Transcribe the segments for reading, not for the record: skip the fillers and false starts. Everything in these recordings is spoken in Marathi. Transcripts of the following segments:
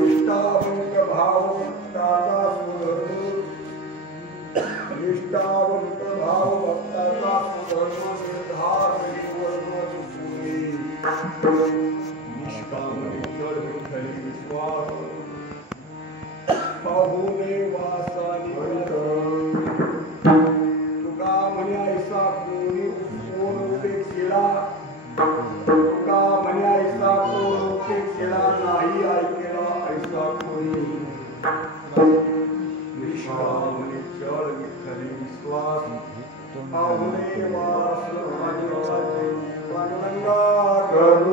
निष्ठावंत भावभक्ताचा सुधर्म निष्ठावंत भावभक्ताचा सुधर्म निर्धार पुणे निष्कामने चढ विठ्ठली विश्वास पाहुणे वासानी तुका म्हणे ऐसा कोणी कोण उपेक्षेला तुका म्हणे ऐसा कोण उपेक्षेला नाही ऐकेला ऐसा कोणी निष्कामने चढ विठ्ठली विश्वास पाहुणे वासानी वंदना करू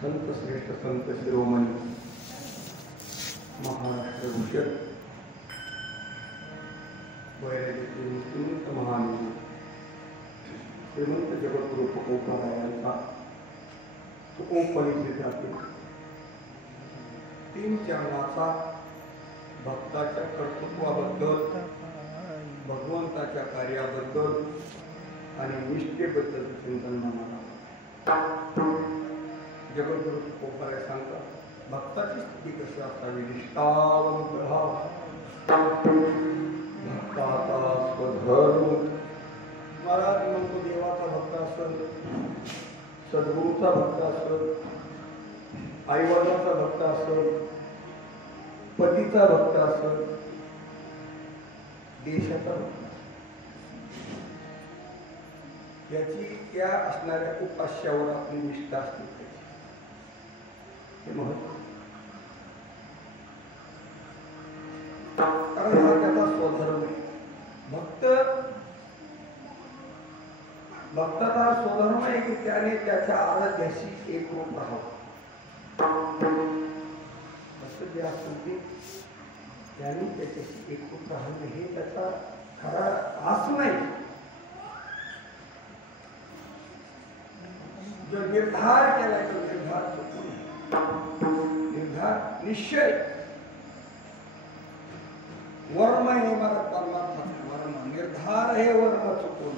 संत श्रेष्ठ संत शिरोमणी महाराष्ट्र भूषण वैराग्याचे श्रीमंत महानिधी श्रीमंत जगद्गुरु तुकोबारायांचा तुकोपनिषदेतील 3 चरणाचा भक्ताच्या कर्तृत्वाबद्दल, भगवंताच्या कार्याबद्दल आणि निष्ठेबद्दल चिंतन मानला. जगद्गुरु तुकोबाराय सांगतात, भक्ताची स्थिती कशी असावी? निष्ठावंत भाव, भक्ताचा स्वधर्म. महाराज म्हणतो, देवाचा भक्त असेल, सद्गुरूचा भक्त असेल, आईवडिलाचा भक्त असेल, पतीचा भक्त असेल, देशाचा भक्त. याची त्या असणाऱ्या उपास्यावर आपली निष्ठा असते हे महत्व. कारण हा त्याचा स्वधर्म आहे. भक्ताचा स्वधर्म आहे की त्याने त्याच्या आराध्याशी एकरूप राहावं. असं जे असेल ते त्यांनी त्याच्याशी एकरूप राहणं हे त्याचा खरा आस नाही. जो निर्धार केला तो निर्धार चुकून निर्धार निश्चय वर्म हे मला परमात्मा वर्म निर्धार हे वर्म चुकून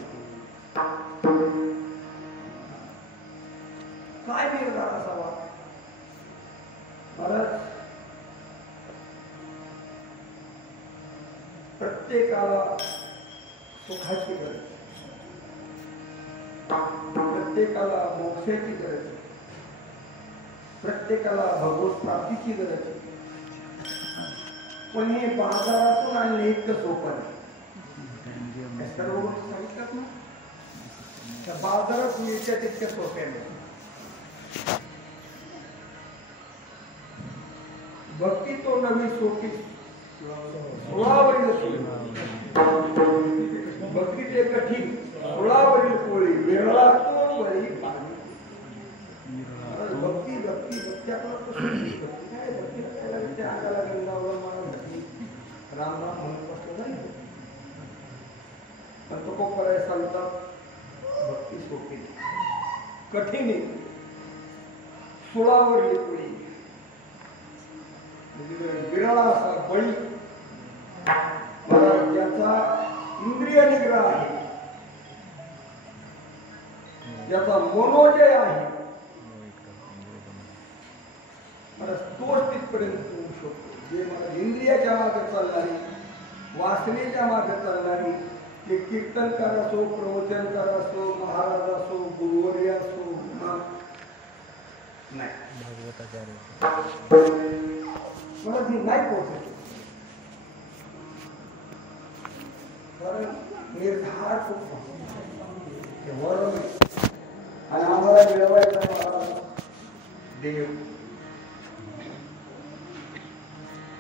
काय निर्धार असावा. महाराज प्रत्येकाला सुखाची गरज, प्रत्येकाला मोक्षाची गरज, प्रत्येकाला भगवत प्राप्तीची गरज आहे. पण हे बाजारातून आणले इतकं सोपं नाही. सर्व गोष्टी सांगितल्यात ना त्या बाजारात मिळतात इतक्या सोप्या नाही. भक्ती तो नवी सोपी सोळावरील भक्ती ते कठीण सोळावरील पोळी विरळा तो वरी पाणी. भक्ती भक्ती भक्ती आपल्याला काय भक्तीला काय लागते. अंगाला गंगावलं मला भक्ती राम राम म्हणत असलं नाही. पण तो कोपराय सांगतात भक्ती सोपी कठीण आहे. सोळावरील पोळी विरळा असा बळी ज्याचा इंद्रिय निग्रह आहे, ज्याचा मनोजय आहे, मला तोच तिथपर्यंत होऊ शकतो. जे मला इंद्रियाच्या मागे चालणारी, वासनेच्या मागे चालणारी, ते कीर्तनकार असो, प्रवचनकार असो, महाराज असो, गुरुवर्य असो, नाही मला ती नाही पोहोचत. कारण निर्धार खूप वरून आणि आम्हाला मिळवायचा देव,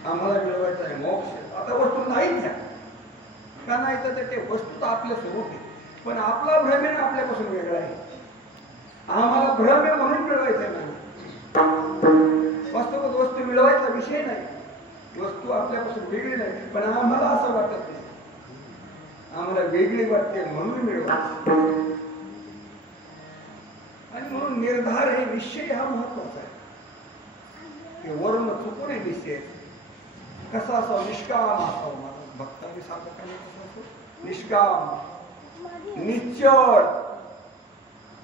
आम्हाला मिळवायचा आहे मोक्ष. आता वस्तू नाही द्या का नाही तर ते वस्तू तर आपल्या स्वरूप आहे. पण आपला भ्रम आहे आपल्यापासून वेगळा आहे. आम्हाला भ्रम आहे म्हणून मिळवायचा नाही. वस्तू मिळवायचा विषय नाही. वस्तू आपल्यापासून वेगळी नाही. पण आम्हाला असं वाटत नाही. आम्हाला वेगळी वाटते म्हणून मिळवायचं. आणि म्हणून निर्धार हे निश्चय हा महत्वाचा आहे. हे वरून चुकून आहे निश्चय. कसा असावा निष्काम असावा. भक्तांनी सांगत निष्काम निश्चळ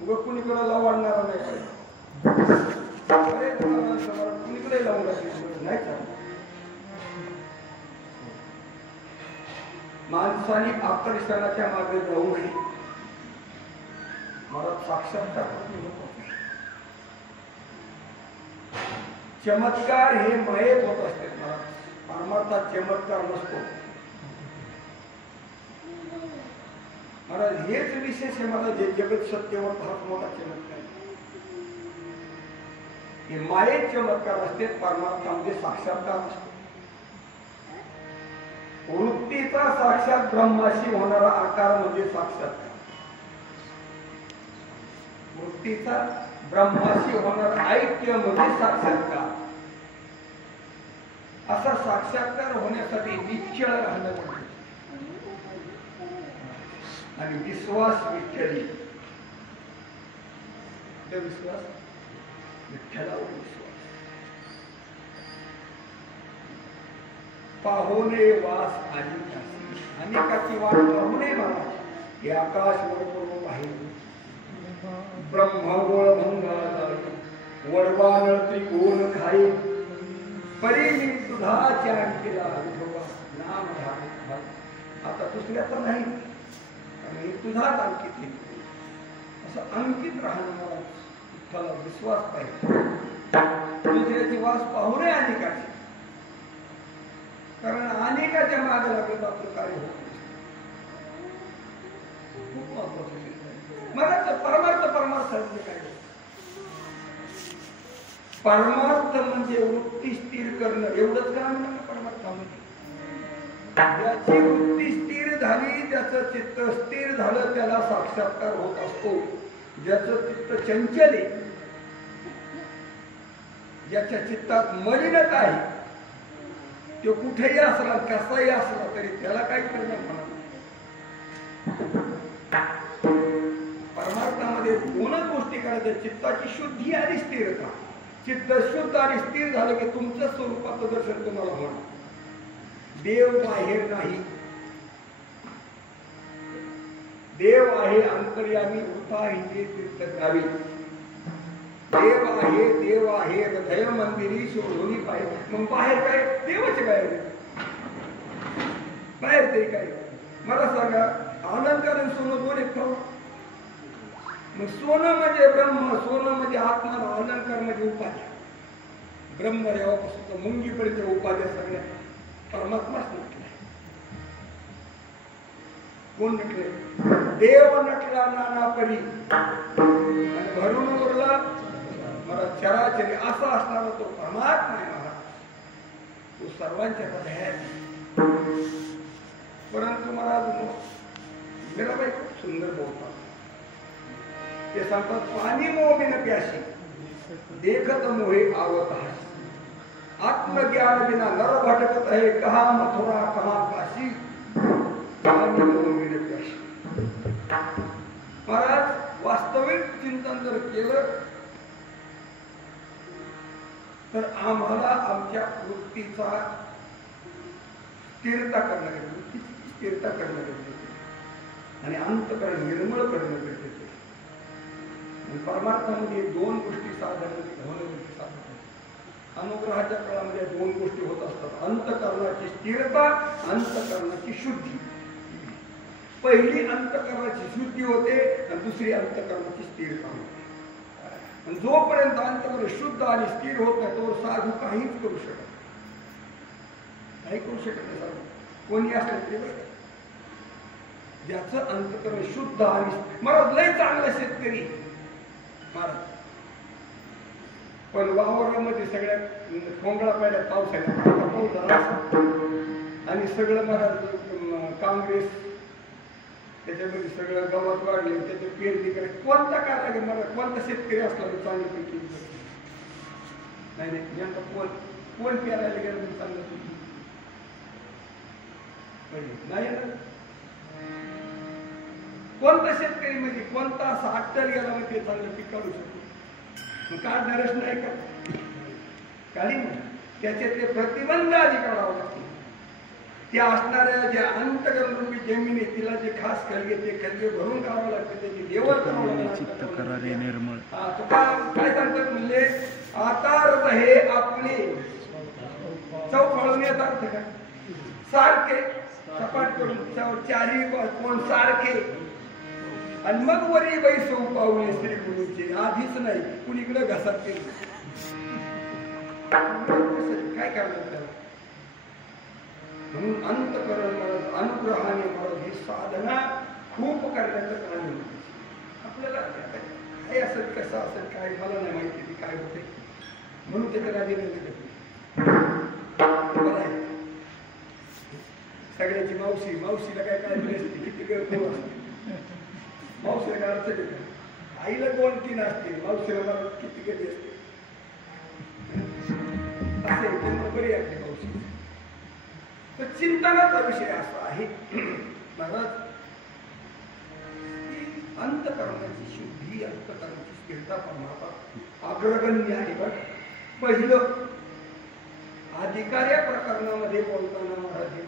कुणीकडे लावणार नाही. कुणीकडे लावून नाही का. माणसाने आकर्षणाच्या मागे जाऊ नये. मला साक्षात्कार चमत्कार हे मयेत होत असते. मला परमार्थात चमत्कार नसतो. मला हेच विशेष आहे. मला जे जगत सत्यवर फार मोठा चमत्कार हे मायेत चमत्कार असते. परमार्थामध्ये साक्षात्कार असतो. वृत्तीचा साक्षात ब्रह्माशी होणारा आकार म्हणजे साक्षात्कार. वृत्तीचा ब्रह्माशी होणारा ऐक्य म्हणजे साक्षात्कार. असा साक्षात्कार होण्यासाठी निश्चळ राहणं म्हणजे आणि विश्वास विठ्ठली. विश्वास विठ्ठलावर विश्वास. पाहुणे वास अनेकाची वाट पाहुणे मला हे आकाश वर पाहिजे. ब्रह्मगोळ भंगा वडवान त्रिकोण खाई परी मी तुझाच्या अंकिला नाम घ्या. आता दुसऱ्या तर नाही आणि तुझाच अंकित आहे. असं अंकित राहणं मला विठ्ठला विश्वास पाहिजे. दुसऱ्याची वास पाहुणे अनेकाची. कारण अनेकाच्या मागे लागत आपलं कार्य होत खूप महत्वाचं. मग परमार्थ म्हणजे वृत्ती स्थिर करणं, एवढंच काम नाही परमार्थामध्ये. ज्याची वृत्ती स्थिर झाली, ज्याचं चित्त स्थिर झालं, त्याला साक्षात्कार होत असतो. ज्याचं चित्त चंचल आहे, ज्याच्या चित्तात मलिनता आहे, तो कुठेही असला कसाही असला तरी त्याला काही परिणाम होणार नाही. परमार्थामध्ये दोनच गोष्टी करायच्या, चित्ताची शुद्धी आणि स्थिरता. चित्त शुद्ध आणि स्थिर झालं की तुमचं स्वरूपाचं दर्शन तुम्हाला होणार. देव बाहेर नाही, देव आहे अंतर्यामी होता इंद्रिय तीर्थग्रावी. देव आहे, देव आहे हृदय मंदिरी शोधोनी पाहिजे. मग बाहेर काय? देवाचे बाहेर, बाहेर तरी काय? मला सांगा, अलंकार आणि सोनं दोन एक खाऊ. मग सोनं म्हणजे ब्रह्म, सोनं म्हणजे आत्मा, अलंकार म्हणजे उपाध्या. ब्रह्म देवापासून मुंगीपर्यंत उपाध्या सगळ्या परमात्माच नटलाय. कोण नटले? देव नटला नाना परी आणि भरून उरला मला चराचरी. असा असणारा तो परमात्मा आहे महाराज. तो सर्वांच्या हृदयात. परंतु महाराज मीराबाई खूप सुंदर बोलतात. ते सांगतात, पाणी मोह बिन प्यासी देखत मोहे आवत हासी. आत्मज्ञान बिना नर भटकत है, कहा मथुरा कहा काशी. पाणी मोह बिन प्यासी. महाराज वास्तविक चिंतन जर केलं तर आम्हाला आमच्या वृत्तीचा स्थिरता करणं गरजेचं, वृत्तीची स्थिरता करणं गरजेचं आणि अंतःकरण निर्मळ करणं गरजेचं. परमार्थामध्ये दोन गोष्टी साधन. अनुग्रहाच्या काळामध्ये दोन गोष्टी होत असतात, अंतःकरणाची स्थिरता, अंतःकरणाची शुद्धी. पहिली अंतःकरणाची शुद्धी होते आणि दुसरी अंतःकरणाची स्थिरता होते. आणि जोपर्यंत अंतःकरण शुद्ध आणि स्थिर होत नाही तो साधू काहीच करू शकत नाही, करू शकत नाही साधू. कोणी असलं तरी ज्याचं अंतःकरण शुद्ध आणि महाराज लय चांगला शेतकरी महाराज, पण वावरामध्ये सगळ्यात खोंगळा पाहिला पावसाळ्यात पाऊस झाला आणि सगळं महाराज काँग्रेस त्याच्यामध्ये सगळं गवत वाढले, त्याच्या पेरणी करायची. कोणता काय मला कोणता शेतकरी असला तर चांगल्यापैकी नाही नाही यंदा कोण पेरायला गेलं तर चांगलं नाही ना. कोणता शेतकरी म्हणजे कोणता असा अट्टल गेला म्हणजे ते चांगलं पीक काढू शकतो? काढणारच नाही का? काढी त्याच्यातले प्रतिबंध आधी काढावं लागते. त्या असणाऱ्या ज्या अंतःकरणरूपी जमीन आहे तिला जे खास खळगे ते खळगे भरून काढावं लागते, त्याची लेवल करावं लागते. निर्मळ काय सांगतात म्हणजे आता हे आपले चौफळून येतात का सारखे सपाट करून चारी कोण सारखे आणि मग वरी बाई सौ पावले श्री गुरुचे आधीच नाही कुणीकडे घसात केलं काय करणार त्याला. म्हणून अंतःकरण मरद अनुग्रहाने मरद ही साधना खूप करण्याचं कारण आपल्याला काय असेल कसं असेल काय मला नाही माहिती ती काय होते म्हणून त्याच्याला बरं आहे. सगळ्याची मावशीला काय काळजी असते किती वेळ मावशीला काय अर्थ देते आईला 2-3 असते मावशीला किती कधी असते असे बरी असते मावशी. तर चिंतनाचा विषय असा आहे महाराज अंतःकरणाची शुद्धी अंतःकरणाची स्थिरता परमात्मा अग्रगण्य आहे. पण पहिलं अधिकाऱ्या प्रकरणामध्ये बोलताना महाराज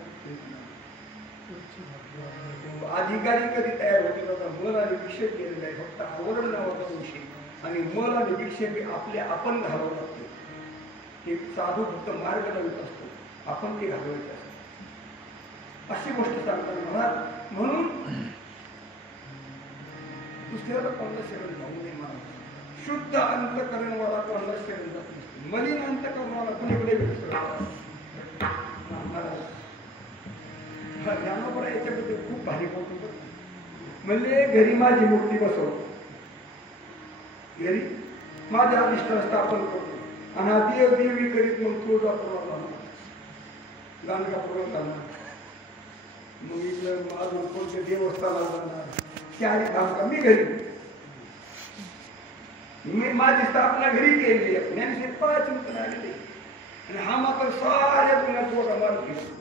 अधिकारी कधी तयार होते बघा मल आणि विक्षेप केलेला आहे. फक्त आवरण नावाचा विषय आणि मल आणि विक्षेप आपले आपण घालावं लागते. हे साधू फक्त मार्ग लावत असतो आपण ते घालवायचे असतो अशी गोष्ट सांगतात महाराज. म्हणून दुसऱ्याला कोणतं शरण जाऊ नये महाराज. शुद्ध अंतःकरणवाला कोणता शरण जात नसते. मलिन अंतःकरणवाला कुणीकडे ज्ञानोबरा याच्याबद्दल खूप भारी बोलतो. म्हणजे घरी माझी मूर्ती बसव, घरी माझ्या अधिष्ठान स्थापन करतो आणि हा देव देवी करीत मग तुळजापूरला जाणार, गाणगापूरला जाणार, मग इथलं अजून कोणत्या देवस्थानाला जाणार, त्याही काम का मी घरी, मी माझी स्थापना घरी केली आहे. ज्ञानशेठ चिंतन आलेली आणि हा मात्र साऱ्या पुण्यात मोठा माणूस घेतो.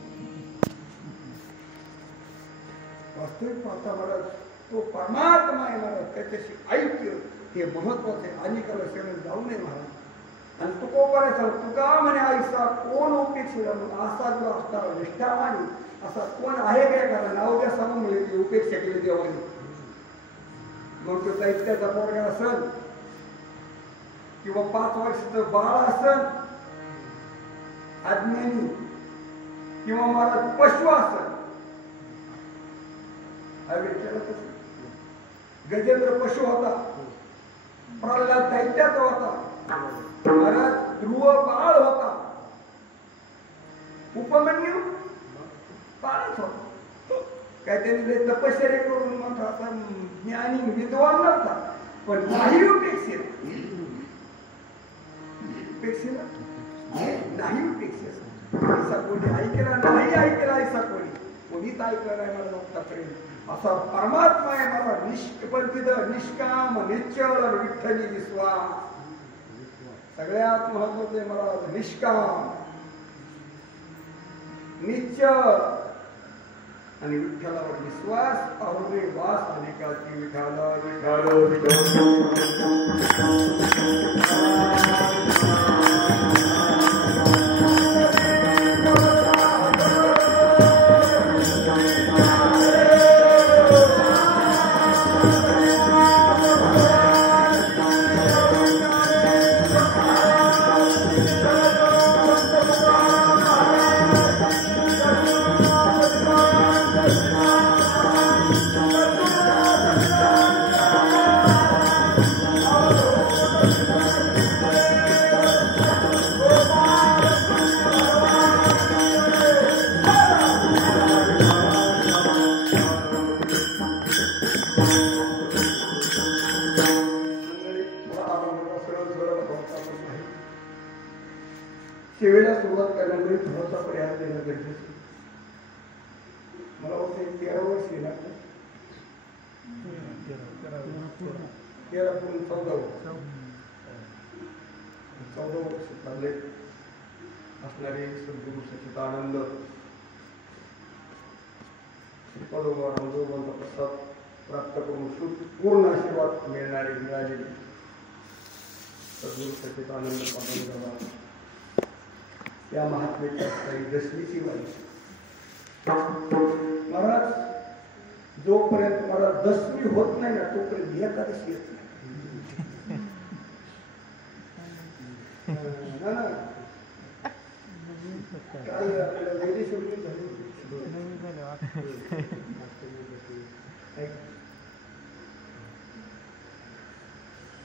वास्तविक पाहता महाराज तो परमात्मा आहे महाराज, त्याच्याशी ऐक्य हे महत्वाचे. अनेकाला शरण जाऊ नये महाराज. आणि तुकोबरे सांग तुका म्हणे आईसा कोण उपेक्षित असा जो असणारा निष्ठावानी असा कोण आहे काय करा नाव द्या सांगून मिळेल उपेक्षा केली देवाने. मग तो दैत्याचा पोरगा असेल किंवा 5 वर्षाचं बाळ असेल अज्ञानी किंवा महाराज पशु असेल. गजेंद्र पशु होता, प्रल्हाद दैत्याचा होता, महाराज ध्रुव बाळ होता, उपमन्यू बाळच होता. काय त्यांनी तपश्चर्या करून मोठा असा ज्ञानी विद्वान नव्हता, पण नाही उपेक्षित नाही उपेक्षित. ऐसा कोणी ऐकला नाही, ऐकला ऐसा कोणीच ऐकलं नाही मला आतापर्यंत. असा परमात्मा आहे मला निष्कपंथित निष्काम निश्चळ विठ्ठली विश्वास. सगळ्यात महत्वाचं आहे मला निष्काम निश्चळ आणि विठ्ठलावर विश्वास. अरुणे वास अनेकाची विठाला सेवेला सुरुवात करण्यामध्ये थोडासा प्रयास देणं गरजेचं. मला वाटतं 13 वर्ष लागलं, 13 पूर्ण 14 वर्ष चालले असणारे सद्गुरू सच्चिदानंद श्रीपादोबा रामदेवांचा प्रसाद प्राप्त करून पूर्ण आशीर्वाद मिळालेले सद्गुरू सच्चिदानंद पांडुरंग या महात्म्याच्या काही दशमीची वारी. महाराज जोपर्यंत मला दशमी होत नाही ना तोपर्यंत एकादशी येत नाही.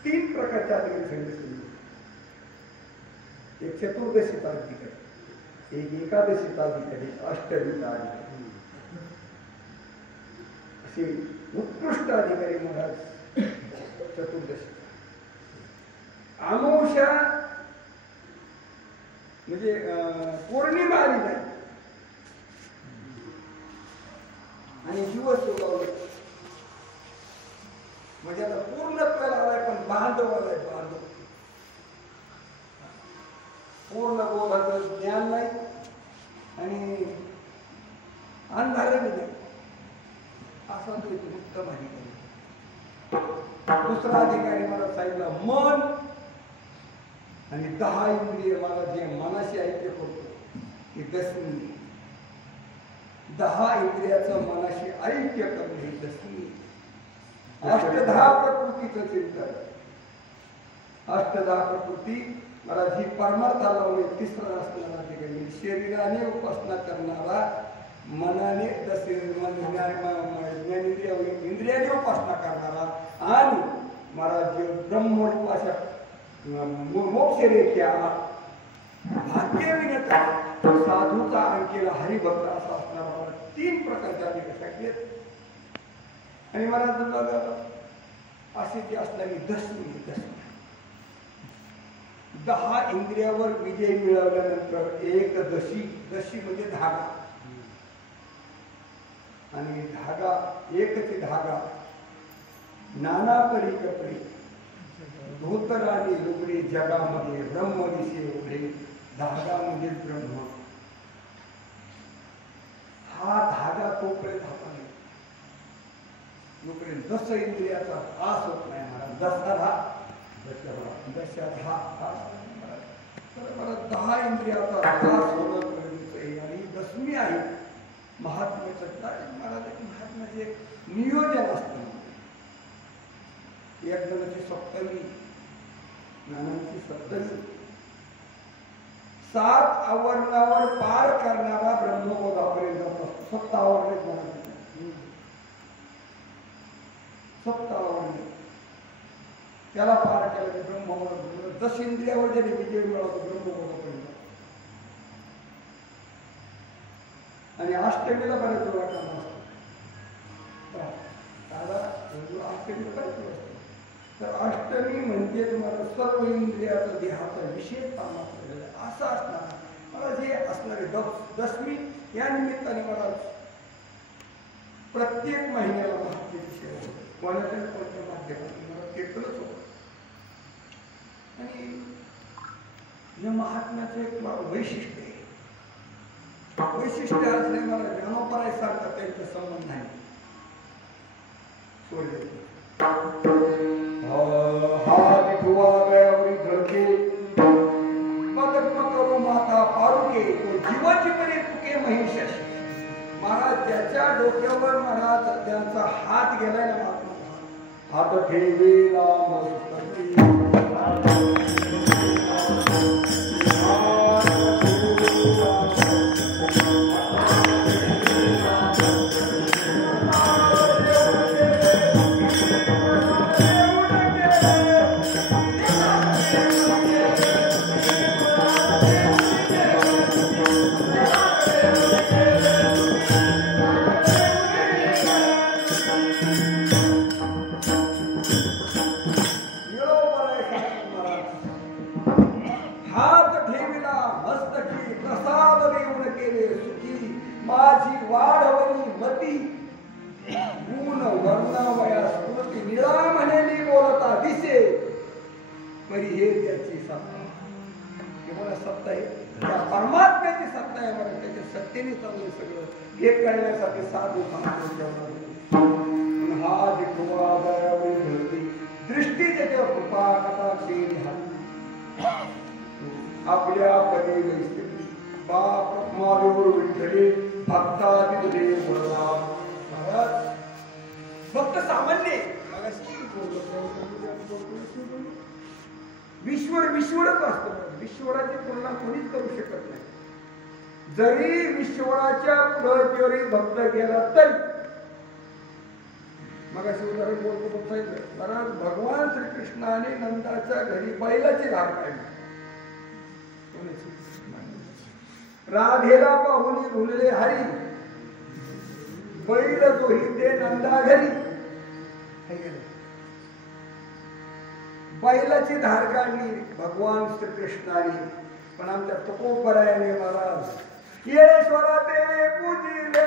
तीन प्रकारच्या अधिकारी सांगितले. एक चतुर्दशीचा अधिकारी, एक एकादशीचा अधिकारी, अष्टमीचा अधिकारी, असे उत्कृष्ट अधिकारी महाराज चतुर्दशी. अमावस्या म्हणजे पौर्णिमा आली नाही आणि दिवस उगवले म्हणजे आता पूर्णत्वाला आलाय, पण बांधव आलाय. बांधव पूर्ण बोधाचं ज्ञान नाही आणि अंधारे नाही असा तो उत्तम अधिकारी. दुसरा अधिकारी मला सांगितला मन आणि 10 इंद्रिय. मला जे मनाशी ऐक्य करतो ही दशमी. 10 इंद्रियाचं मनाशी ऐक्य करणे ही दशमी. 8-10 प्रकृतीचं चिंतन. 8-10 प्रकृती मला जी परमार्थाला लावणे. तिसरा असणारा ठिकाणी शरीराने उपासना करणारा, मनाने इंद्रियाने उपासना करणारा आणि मला जे ब्रह्मोपासक मोक्ष रेख्या भाग्यविनता साधूचा अंकेला हरिभक्त असा असणारा 3 प्रकारच्या अधिकारी आहेत. आणि मला अशी ती असणारी दशमी. 10 इंद्रियावर विजय मिळवल्यानंतर एक दशी, दशी म्हणजे धागा, आणि धागा एकच धागा, नाना परी कपडे, धोतराने लुगडे, जगामध्ये ब्रह्म दिसे उघडे, धागा म्हणजे ब्रह्म. हा धागा तोपर्यंत हाताने तोपर्यंत 10 इंद्रियाचा त्रास होत नाही मला. दशरा तर मला 10 इंद्रियाचा त्रास होण्यापर्यंत आणि 10वी आहे महात्म्याचं. महात्म्याचे एक नियोजन असतं. एक जणांची सप्तमी, नानांची सप्तमी, 7 आवरणावर पार करणारा ब्रह्मबोधापर्यंत असतो. 7 आवरणे म्हणा, 7 आवरणे त्याला पार केलं की ब्रह्मबोध. 10 इंद्रियावर ज्याने विजय मिळवतो ब्रह्मबोधापर्यंत. आणि अष्टमीला बरेच वाटणार असतो. अष्टमीला बरेच असतो. तर अष्टमी म्हणजे तुम्हाला सर्व इंद्रियाचा देहाचा विशेष कामात असं असणार. मला जे असणारे 10वी या निमित्ताने मला प्रत्येक महिन्याला महात्म्य विषय कोणाच्या कोणत्या माध्यमातून मला कीर्तनच होतं. आणि या महात्म्याचं एक वैशिष्ट्य आहे. वैशिष्ट्य असले मला ज्ञानोपराय सारखा त्यांचा संबंध नाही. हात धुवा गयावरी धडके, मदत करू माता पारुके, जीवाची परी तुके महिषाशी. महाराज ज्याच्या डोक्यावर महाराज त्यांचा हात गेलाय ना, हात ठेवेला मस्तकी, परमात्म्याची सत्ता आहे. मला त्याच्या सत्तेने चालू सगळं हे करण्यासाठी साधू हा दृष्टी त्याच्या कृपा कटाक्षे आपल्या पदी बाप मारूर विठ्ठले भक्तादिदे महाराज भक्त सामान्य विश्वरच असतो. विश्वराची तुलना कोणीच करू शकत नाही. जरी विश्वराच्या पुढे जरी भक्त गेला तरी, मग असे उदाहरण बोलतो बघा, भगवान श्रीकृष्णाने नंदाच्या घरी बैलाची धार काढली. राधेला पाहुणी भुलले हरी, बैल जोही ते नंदा घरी. बैलाची धार काढली भगवान श्रीकृष्णाने. पण आमच्या तुकोबरायाने महाराज येश्वरा देवे पूजिले,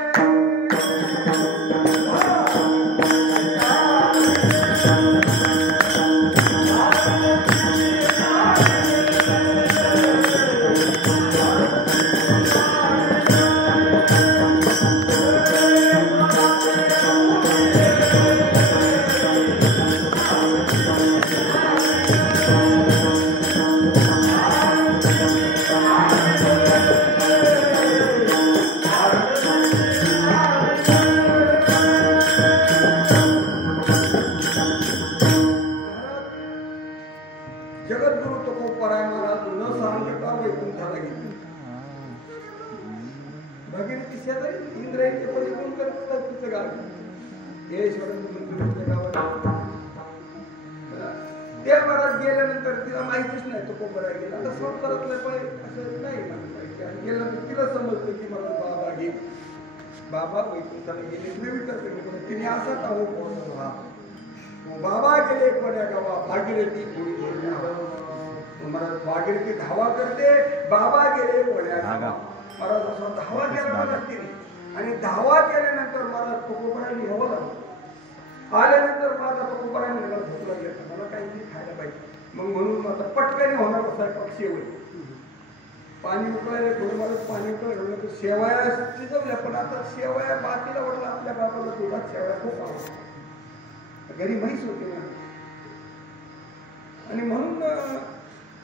त्या महाराज गेल्यानंतर तिला माहितीच नाही तो कोबरा गेला. आता संसारातलं पण असं नाही गेल्यानंतर तिला समजतं की मला बाबा गेले, बाबा वैकुंठाला गेले. तुम्ही विचारतो तिने असा का हो बाबा गेले कोण्या गावा भागीरथी थोडी मला भागीरथी धावा करते, बाबा गेले पोळ्या. मला जसं धावा केला लागते आणि धावा केल्यानंतर मला तुकोबराने यावं लागलं. आल्यानंतर माझा तुकोबराने मला भूक लागली, मला काहीतरी खायला पाहिजे. मग म्हणून आता पटकन होणार कसा पक्षी होईल. पाणी उकळायला थोडं मला पाणी उकळलं, शेवया शिजवल्या, पण आता शेवया बाकीला वाटलं आपल्या बाबाला दुधात शेवया खूप आवडतात. घरी म्हैस होती ना, आणि म्हणून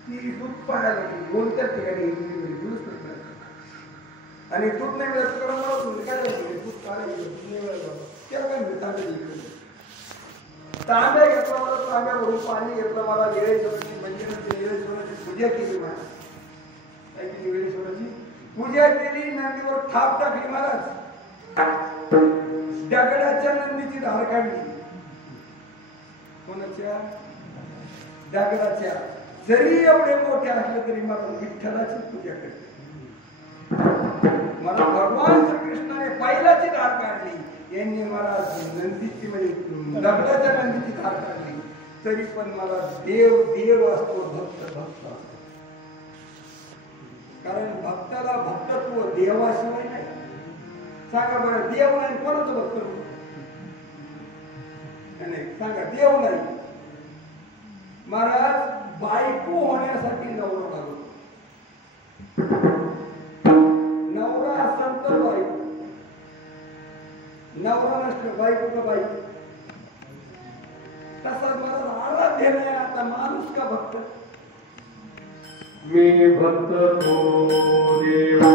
ती दूध पाहायला लागली. 2-4 ठिकाणी दूधच नाही, आणि दूध नाही मिळत तर मला काय दूध काढायचं, दूध नाही मिळत त्याला काय मिळतं. तांब्या घेतला, मला तांब्यावरून पाणी घेतलं, मला निळेश्वराची निळेश्वराची पूजा केली. मला निळेश्वराची पूजा केली, नंदीवर थाप टाकली. महाराज दगडाच्या नंदीची धार काढली. कोणाच्या? दगडाच्या. जरी एवढे मोठे असले तरी मला विठ्ठलाची पूजा करते. मला भगवान श्रीकृष्णाने बैलाची धार काढली, यांनी मला नंदीची म्हणजे दगडाच्या नंदीची धार काढली. तरी पण मला देव देव असतो, भक्त भक्त असतो. कारण भक्ताला भक्तत्व देवाशिवाय नाही. सांगा बरं, देव नाही कोणाचं भक्त नाही? सांगा, देव नाही. महाराज बायको होण्यासाठी नवरा लागतो. नवरा असेल तर बायको, नवरा नसतो बायको का बायको. तसा मला आराध्य नाही. आता माणूस का भक्त? मी भक्त तो देवा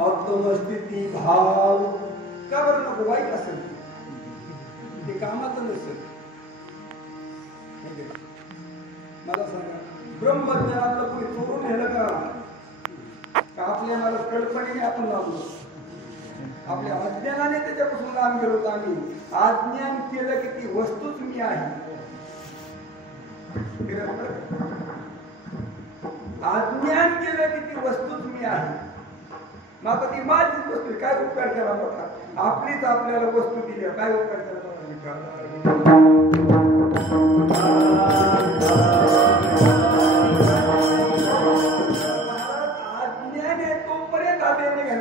आत्मस्थिती भाव का बरं नको? वाईट असेल ते कामाचं नसेल. मला सांगा, ब्रह्मज्ञानातलं कोणी चोरून नेलं का? आपल्या मला कल्पनेने आपण लावलो, आपल्या अज्ञानाने त्याच्यापासून लांब गेलो. आम्ही अज्ञान केलं की ती वस्तूच मी आहे. अज्ञान केलं की ती वस्तूच मी आहे. मग ती माझीच वस्तू. काय उपकार केला मोठा? आपलीच आपल्याला वस्तू दिली. काय उपकार केला? अज्ञान आहे तोपर्यंत देणे घ्या,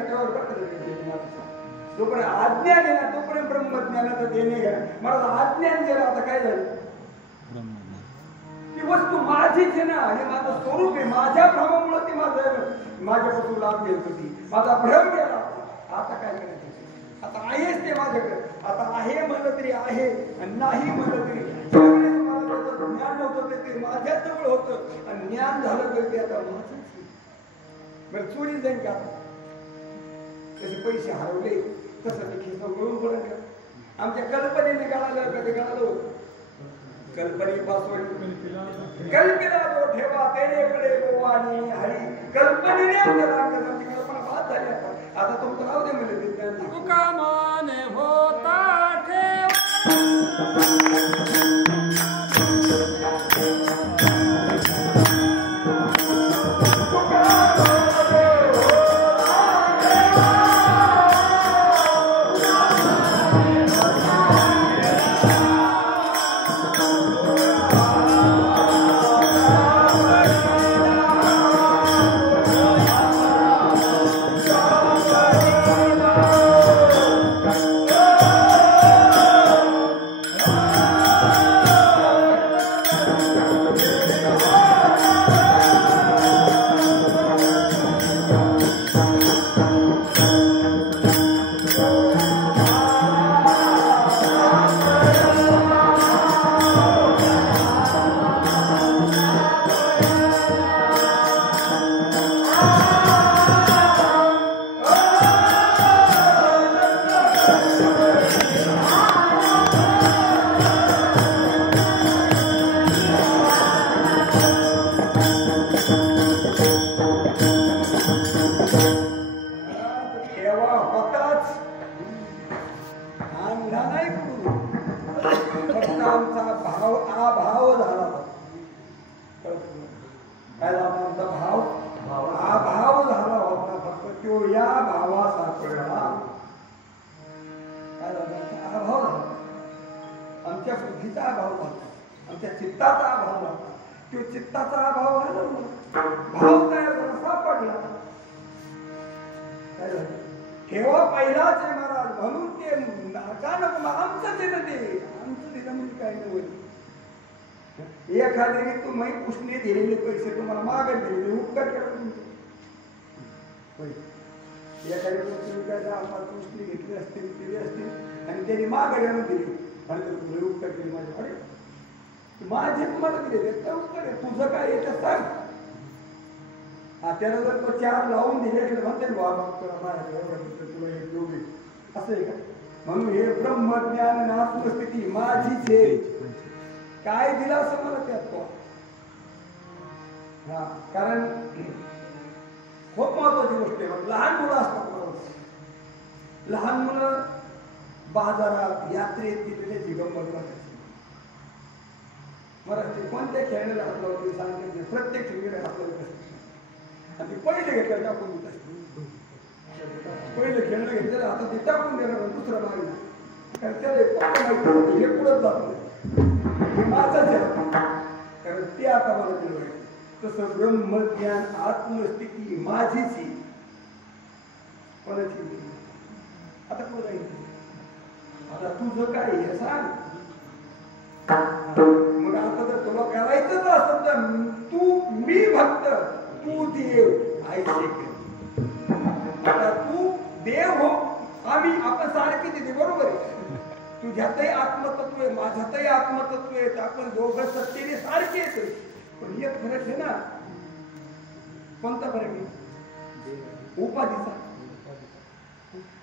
तोपर्यंत अज्ञान आहे ना तोपर्यंत ब्रह्मज्ञानाचं देणे घ्या. मला अज्ञान केलं, आता काय झालं? ती वस्तू माझीच आहे ना, आणि माझं स्वरूप आहे. माझ्या भ्रमामुळे ती माझ्यापासून लाभ घेत होती. माझा भ्रम गेला. आता काय करायचं? आता आहेच ते माझ्याकडे. आता आहे म्हणलं तरी आहे, आणि नाही म्हणलं तरी. ज्यावेळेस मला त्याचं ज्ञान नव्हतं ते माझ्या जवळ होतं, आणि ज्ञान झालं तरी ते आता माझंच. बरं चोरी जाईल का? त्याचे पैसे हरवले तसं ते खिसा मिळून पडलं. आमच्या कल्पनेने कळालं का? ते कळालं होतं. कल्पनेपासून कल्पना जो ठेवा तेरेकडे गोवानी हरी. कल्पनेने आपल्याला आमची कल्पना बाद झाली. आता तुमचं राहू दे म्हणजे तुका मन होता ठेवा. ठेवा होताच आणला नाही करू फक्त आमचा भाव अभाव झाला काय झाला आमचा भाव अभाव झाला होता फक्त तो या भावा सापडला काय झाला अभाव झाला आमच्या बुद्धीचा अभाव झाला आमच्या चित्ताचा अभाव झाला तो चित्ताचा अभाव घालवला भाव तयार झाला सापडला काय झालं ठेवा पहिलाच आहे महाराज म्हणून ते का नको आमचं दिलं ते आमचं दिलं म्हणजे काय नव्हतं एखाद्याने तुम्ही उसने दिलेले पैसे तुम्हाला मागत दिले उपकार केला तुमचे एखाद्या तुम्ही काय आम्हाला उसने घेतले असतील दिले असतील आणि त्यांनी मागे आणून दिली आणि तुम्ही उपकार केले माझे अरे माझे तुम्हाला दिले त्या उपकार आहे तुझं काय येतं सांग त्याला जर तो 4 लावून दिले तर म्हणते तुला हे योग्य असं आहे का म्हणून हे ब्रह्मज्ञान आणि आत्मस्थिती माझीच आहे काय दिलं असं मला त्यात तो कारण खूप महत्वाची गोष्ट आहे लहान मुलं असतात लहान मुलं बाजारात यात्रेत तिथे त्याची गंमत करायची मला ते कोणत्या खेळण्याला हात लावले सांगते प्रत्येक खेळण्याला हात लावले आणि पहिले घेतलं टाकून देत असते पहिलं खेळणं घेतलेलं आता ते टाकून देणार दुसरं मागणं कारण त्याला हे पुढंच जात नाही हे माझंच आहे कारण ते आता मला मिळवायचं तसं ब्रह्मज्ञान आत्मस्थिती माझीची कोणाची आता कोण जाईल आता तुझं काय हे सांग मग आता जर तुला करायचंच असत तर तू मी भक्त तू देव ऐसे आता तू देव हो आम्ही आपण सारखे तिथे बरोबर आहे तुझ्यातही आत्मतत्व आहे माझ्यातही आत्मतत्व आहे आपण दोघं सत्तेने सारखे येतो पण एक फरक आहे ना कोणता फरक आहे उपाधीचा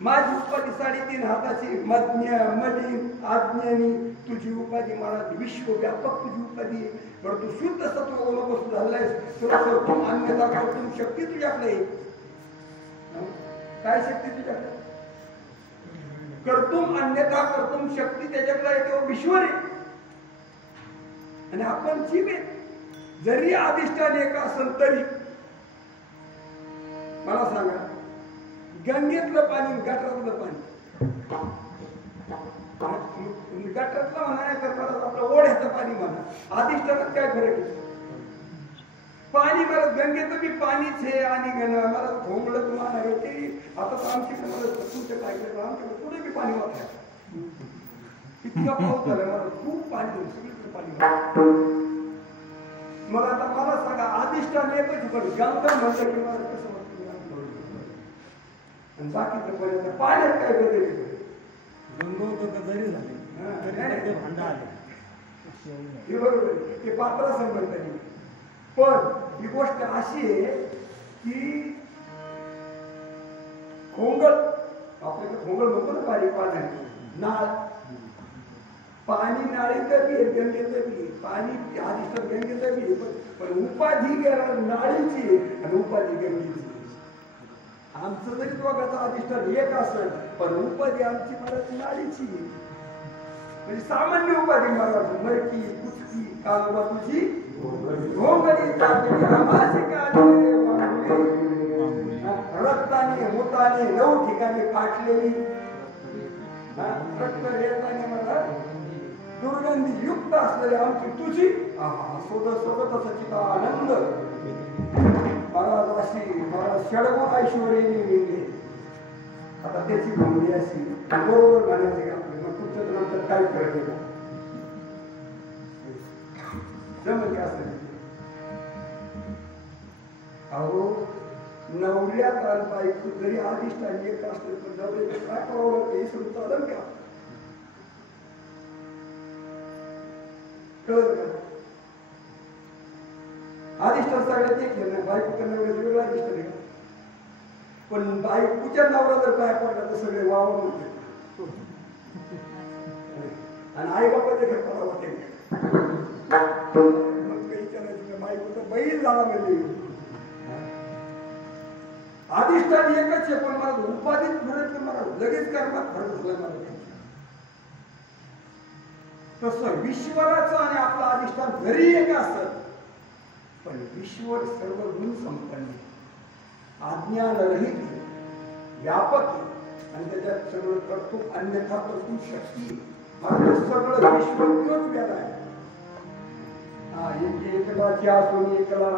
माझी उपाधी 3.5 हाताची मलिन आज्ञानी तुझी उपाधी मला विश्वव्यापक तुझी उपाधी आहे बरं तू शुद्ध सत्व ओळख झालायस तुला सर्वोत्तम अन्यथा कर्तुम शक्ती तुझ्याकडे काय शक्ती तुझ्याकडे कर्तुम अन्यथा कर्तुम शक्ती त्याच्याकडे आहे तेव्हा विश्वर आहे आणि आपण जीव आहे जरी अधिष्ठान एक असेल तरी मला सांगा गंगेतलं पाणी गटारातलं पाणी गटारातलं म्हणा तर आपलं ओढ्याचं पाणी म्हणा अधिष्ठानात काय फरक आहे पाणी मला गंगेचं बी पाणीच आहे आणि मला भोंगळत मानार ते आता तर आमच्याकडे मला तुमच्या काय केलं आमच्याकडे पुढे बी पाणी वाटलं इतका पाऊस झाला मला खूप पाणी सगळीकडे पाणी मग आता मला सांगा अधिष्ठान एकच पण गंगा म्हणलं की मला कसं आणि बाकीचं पर्यंत पाण्यात काय बदल जरी झाले हे बरोबर ते पात्र संबंध पण ही गोष्ट अशी आहे की खोंगळ आपल्याकडे खोंगळ म्हणतो ना पाणी पाण्यात नाळ पाणी नाळीचं बी गंगेचं बी पाणी अधिष्ठान गंगेचं बी पण उपाधी नाळीची आणि उपाधी गंगेची आमचं जरी दोघांचं अधिष्ठान एक असेल पण उपाधी आमची मराठी नाळीची म्हणजे सामान्य उपाधी मराठी मरकी कुचकी कालवा तुझी घोंगडी रक्ताने मुताने 9 ठिकाणी फाटलेली रक्त रेताने मला दुर्गंधी युक्त असलेली आमची तुझी सोबत सचित आनंद महाराज अशी महाराज षडगुण ऐश्वर्याने आता त्याची भूमी अशी बरोबर म्हणायची आपली मग तुमच्या नंतर काय करत जमल असं अहो नवऱ्यात बायको जरी अधिष्ठान एक असले पण नवऱ्याचं काय करावं लागतं हे समजून चालेल का कळलं का अधिष्ठान सगळ्यात एक नाही बायकोच्या नवऱ्याचं वेगळं अधिष्ठान आहे पण बायकोच्या नवरा जर काय पडला तर सगळे वावर म्हणते आणि आई बाबा देखील करावं वाटेल मग काही विचारायचं बायकोचा बैल झाला म्हणजे अधिष्ठान एकच आहे, पण मला उपाधीत फरक मला लगेच कर्मात फरक झाला मला. तसं विश्वराचं आणि आपलं अधिष्ठान जरी एक असत, पण ईश्वर सर्व गुण संपन्न, अज्ञान रहित, व्यापक आणि त्याच्यात सगळं कर्तृत्व अन्यथा कर्तृत्व शक्ती मला सगळं विश्व तोच वेळ आहे. एकलाची असून एकला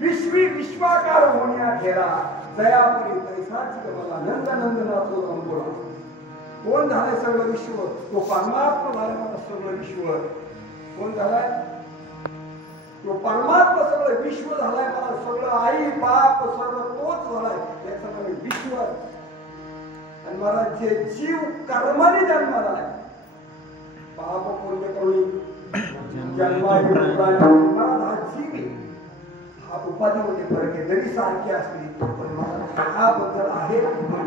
विश्वी विश्वाकार होण्या घेरा दयापरी पैसाची मला नंद नंदनाचो रंगोळा. कोण झालंय सगळं विश्व? तो परमात्मा झाला मला सगळं विश्व. कोण झालाय? तो परमात्मा सगळं विश्व झालाय मला सगळं. आई बाप सर्व तोच झालाय, त्याचं मला विश्व. आणि मला जे जीव कर्माने जन्माला आहे, पाप पुण्य करून जन्माला मला हा जीव आहे, हा उपाधीमध्ये फरक आहे. जरी सारखे असली पण मला हा बद्दल आहे.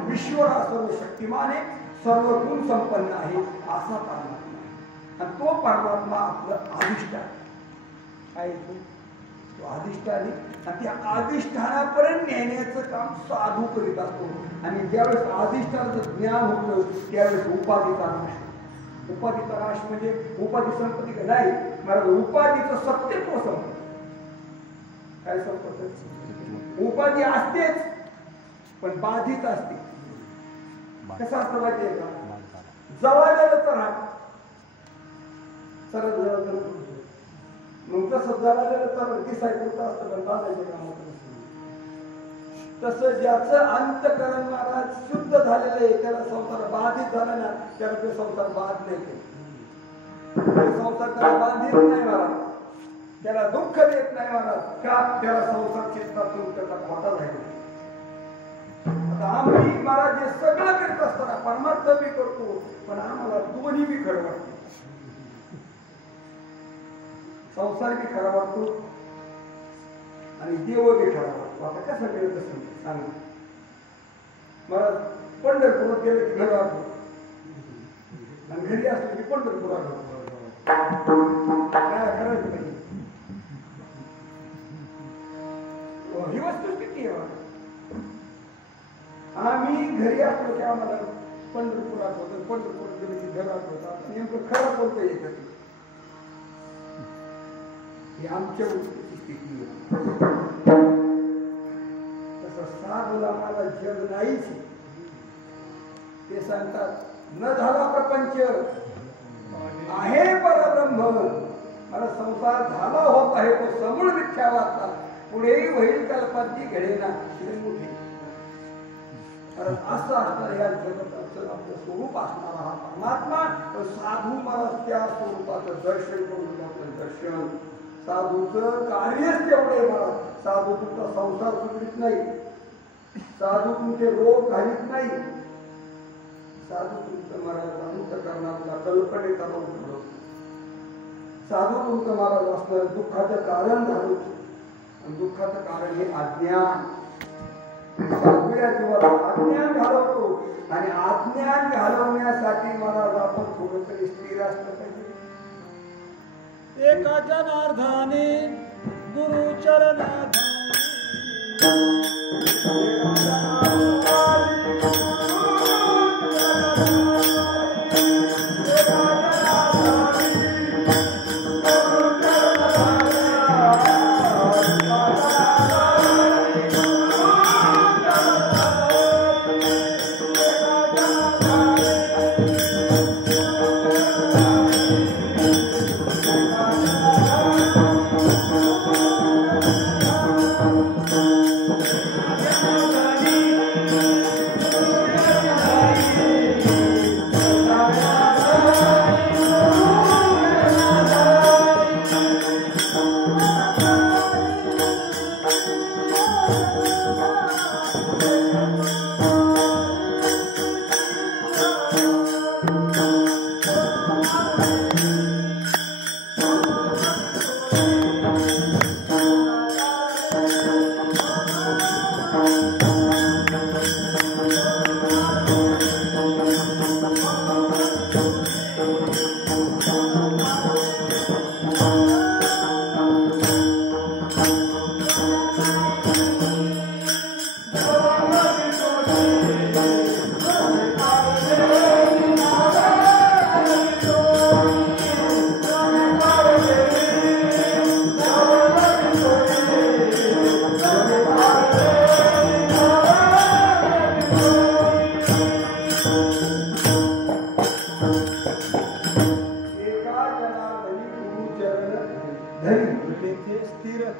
विश्व हा सर्व शक्तिमान आहे, सर्व गुण संपन्न आहे असा परमात्मा. आणि तो परमात्मा आपलं अधिष्ठान आहे. तो अधिष्ठानी आणि त्या अधिष्ठानापर्यंत नेण्याचं काम साधू करीत असतो. आणि ज्यावेळेस अधिष्ठानाचं ज्ञान होतं त्यावेळेस उपाधीचा नाश. उपाधीचा नाश म्हणजे उपाधी संपत्ती नाही, मला उपाधीचं सत्यत्व संपत. काय संपत? उपाधी असतेच पण बाधित असते. कसं असतं माहितीये का? जवळलेलं तर राहत सरळ जवळ तर मग तसं जवळलेलं तर दिसायचं असतं पण बांधायचं काम होतं. तसं ज्याचं अंतकरण महाराज शुद्ध झालेलं आहे, त्याला संसार बाधित झाला ना, त्याला ते संसार बाध नाही केला. संसार त्याला बाधित नाही महाराज, त्याला दुःख देत नाही महाराज. का? त्याला संसार क्षेत्रातून त्याचा खोटा झाला. आता आम्ही महाराज हे सगळं करीत असताना परमार्थ बी करतो, पण आम्हाला दोन्ही बी खरं वाटते. संसार बी खरा वाटतो आणि देव बी खरा वाटतो. आता कसं मिळत असं सांग. महाराज पंढरपुरात गेलं की घर वाटतो आणि घरी असलं की पंढरपुरात काय खरंच नाही. ही वस्तू किती आहे? आम्ही घरी असलो की आम्हाला पंढरपुरात होतं, पंढरपुरात गेलं की घरात होतं. नेमकं खरं कोणतं येतं ही आमच्या वृत्तीची स्थिती आहे. तसं साधूला मला जग नाहीच. ते सांगतात न झाला प्रपंच आहे परब्रह्म. मला संसार झाला होत आहे तो समूळ मिथ्या वाचता. पुढेही होईल कल्पांती घडेना मोठी. असं असणार या जगताचं आपलं स्वरूप असणारा हा परमात्मा. साधू मला त्या स्वरूपाचं दर्शन करून आपलं दर्शन. साधूचं कार्यच तेवढे मला. साधू तुमचा संसार सुधरीत नाही, साधू तुमचे रोग घालीत नाही, साधू तुमचं महाराज अंतःकरणातला कल्पनेचा रोग घालवतो. साधू तुमचं महाराज असणार दुःखाचं कारण घालवतो. आणि दुःखाचं कारण हे अज्ञान. साधूया जीवाला अज्ञान घालवतो आणि अज्ञान घालवण्यासाठी महाराज आपण थोडं तरी स्थिर असलं पाहिजे. एका जनार्दने गुरुचरणाधारी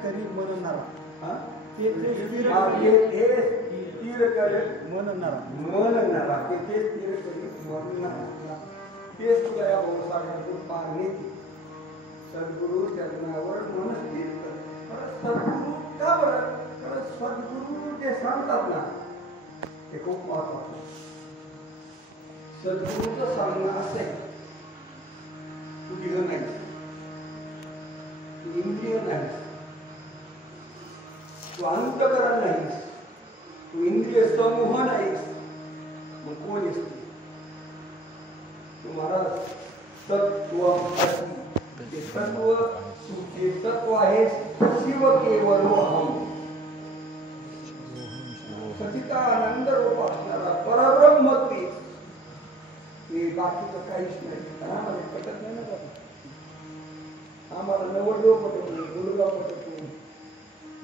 करी म्हणणारा हा? ते स्थिर हा, करी हे स्थिर करेल म्हणणारा म्हणणारा ते स्थिर करेल म्हणणारा तेच तुला या भवसागरातून पार नेते. सद्गुरु चरणावर मन स्थिर कर. सद्गुरु का बरं? कारण सद्गुरु जे सांगतात ना ते खूप महत्वाचं. सद्गुरूचं सांगणं असं आहे, तू दिलं नाहीस, तू इंद्रिय नाहीस, तू अंतकरण नाहीस, तू इंद्रिय समूह नाहीस, मग कोण आहेस तू? तुम्हाला तत्व असी. ते तत्व तुझे तत्व आहे शिव केवळ अहम. सचितानंद रूप असणारा परब्रह्म तेच. हे बाकीचं काहीच नाही. आम्हाला पटत नाही ना बाबा. आम्हाला नवरदेव पटतो, मुलगा पटतो,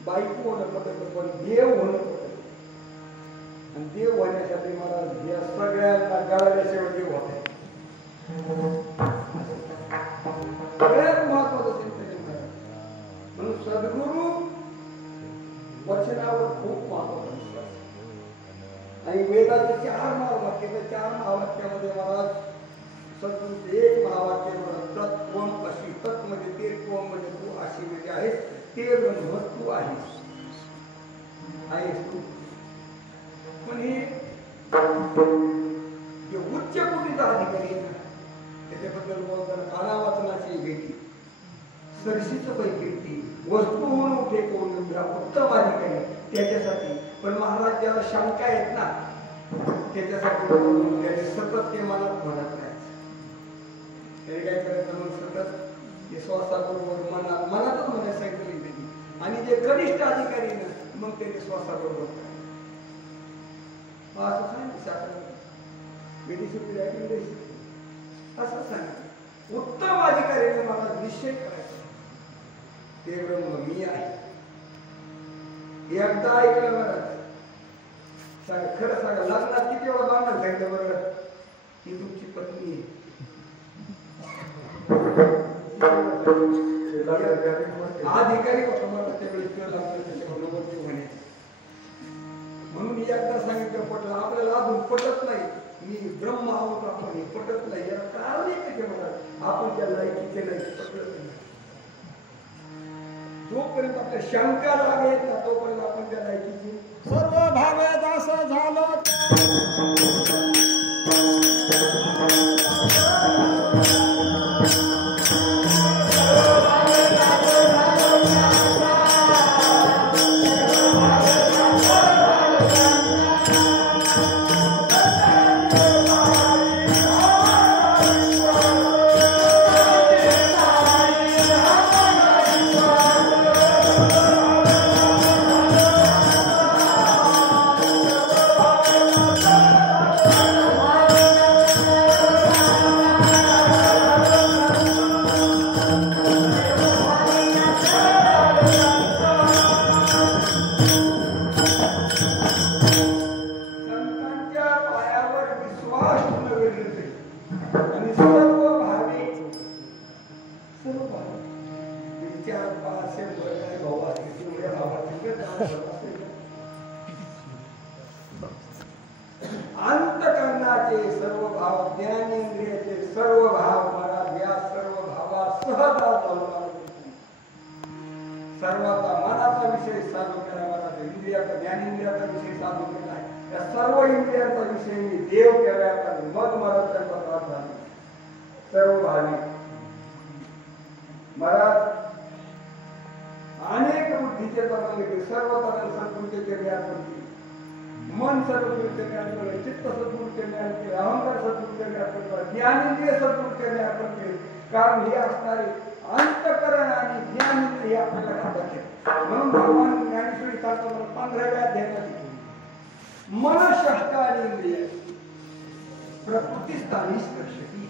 बायको होणं पटतं, पण देव होणं पटत. आणि देव होण्यासाठी मला या सगळ्यांना गळाल्याशिवाय देव होते. सगळ्यात महत्वाचं चिंतन. म्हणून सद्गुरु वचनावर खूप महत्वाचा विश्वास. आणि वेदाचे 4 महावाक्य, त्या 4 महावाक्यामध्ये महाराज सद्गुरूचे एक महावाक्य तत्वम अशी. तत् म्हणजे ते, त्वम म्हणजे तू, अशी म्हणजे आहेस ते ब्रह्म तू आहेस. आहेस तू. पण हे जे उच्च कोटीचा अधिकारी आहे त्याच्याबद्दल बोलताना काना वाचनाची भेटी, सरशीचं पैकी वस्तू म्हणून उठे कोण उत्तम अधिकारी त्याच्यासाठी. पण महाराज ज्याला शंका आहेत ना त्याच्यासाठी त्याने सतत ते मनात म्हणत नाही. त्याने काय करायचं मग सतत ते श्वासाबरोबर मनातच म्हणायचं सांगितलं त्यांनी. आणि जे कनिष्ठ अधिकारी ना मग त्याने श्वासाबरोबर असं सांगितलं. मेडिसिन असं सांगितलं. उत्तम अधिकाऱ्याने मला निश्चय करायचा ते ब्रह्म मी आहे. एकदा ऐकलं महाराज सांगा, खरं सांगा, लग्नात किती वेळा बांधणार सांगितलं बरोबर ही तुमची पत्नी आहे. अधिकारी होता मला त्यावेळी किंवा लागलं त्याच्याबरोबर म्हणे. म्हणून एकदा सांगितलं पटलं. आपल्याला अजून पटत नाही. मी ब्रह्म आहोत आपण हे पटत नाही. याला कारण आहे का मला आपण त्या लायकीचे नाही, पटत नाही. जोपर्यंत आपल्या शंका लागेल ना तोपर्यंत आपण त्या लायकीची सर्व भावेत असं झालं. अंतकरणाचे सर्व भाव, ज्ञानेंद्रियाचे सर्व भाव मला या सर्व भावा सहजा जाऊन सर्वाचा मनाचा विषय साधू केला. मला इंद्रियाचा, ज्ञानेंद्रियाचा विषय साधू केला आहे. या सर्व इंद्रियांचा विषय मी देव केला. मग मला त्याचा त्रास झाला. सर्व भावी महाराज अनेक बुद्धीचे सांगितले. सर्व कारण सद्गुरूचे ज्ञान होती. मन सद्गुरूचे ज्ञान केलं, चित्त सद्गुरूचे ज्ञान केलं, अहंकार सद्गुरूचे ज्ञान केलं, ज्ञानेंद्रिय सद्गुरूचे ज्ञान केले. कारण हे असणारे अंतकरण आणि ज्ञानेंद्रिय आपल्याला घाताचे. म्हणून भगवान ज्ञानेश्वरी सांगतो 15व्या अध्यायात मन षष्ठानी इंद्रिय प्रकृतीस्थानी स्पर्शती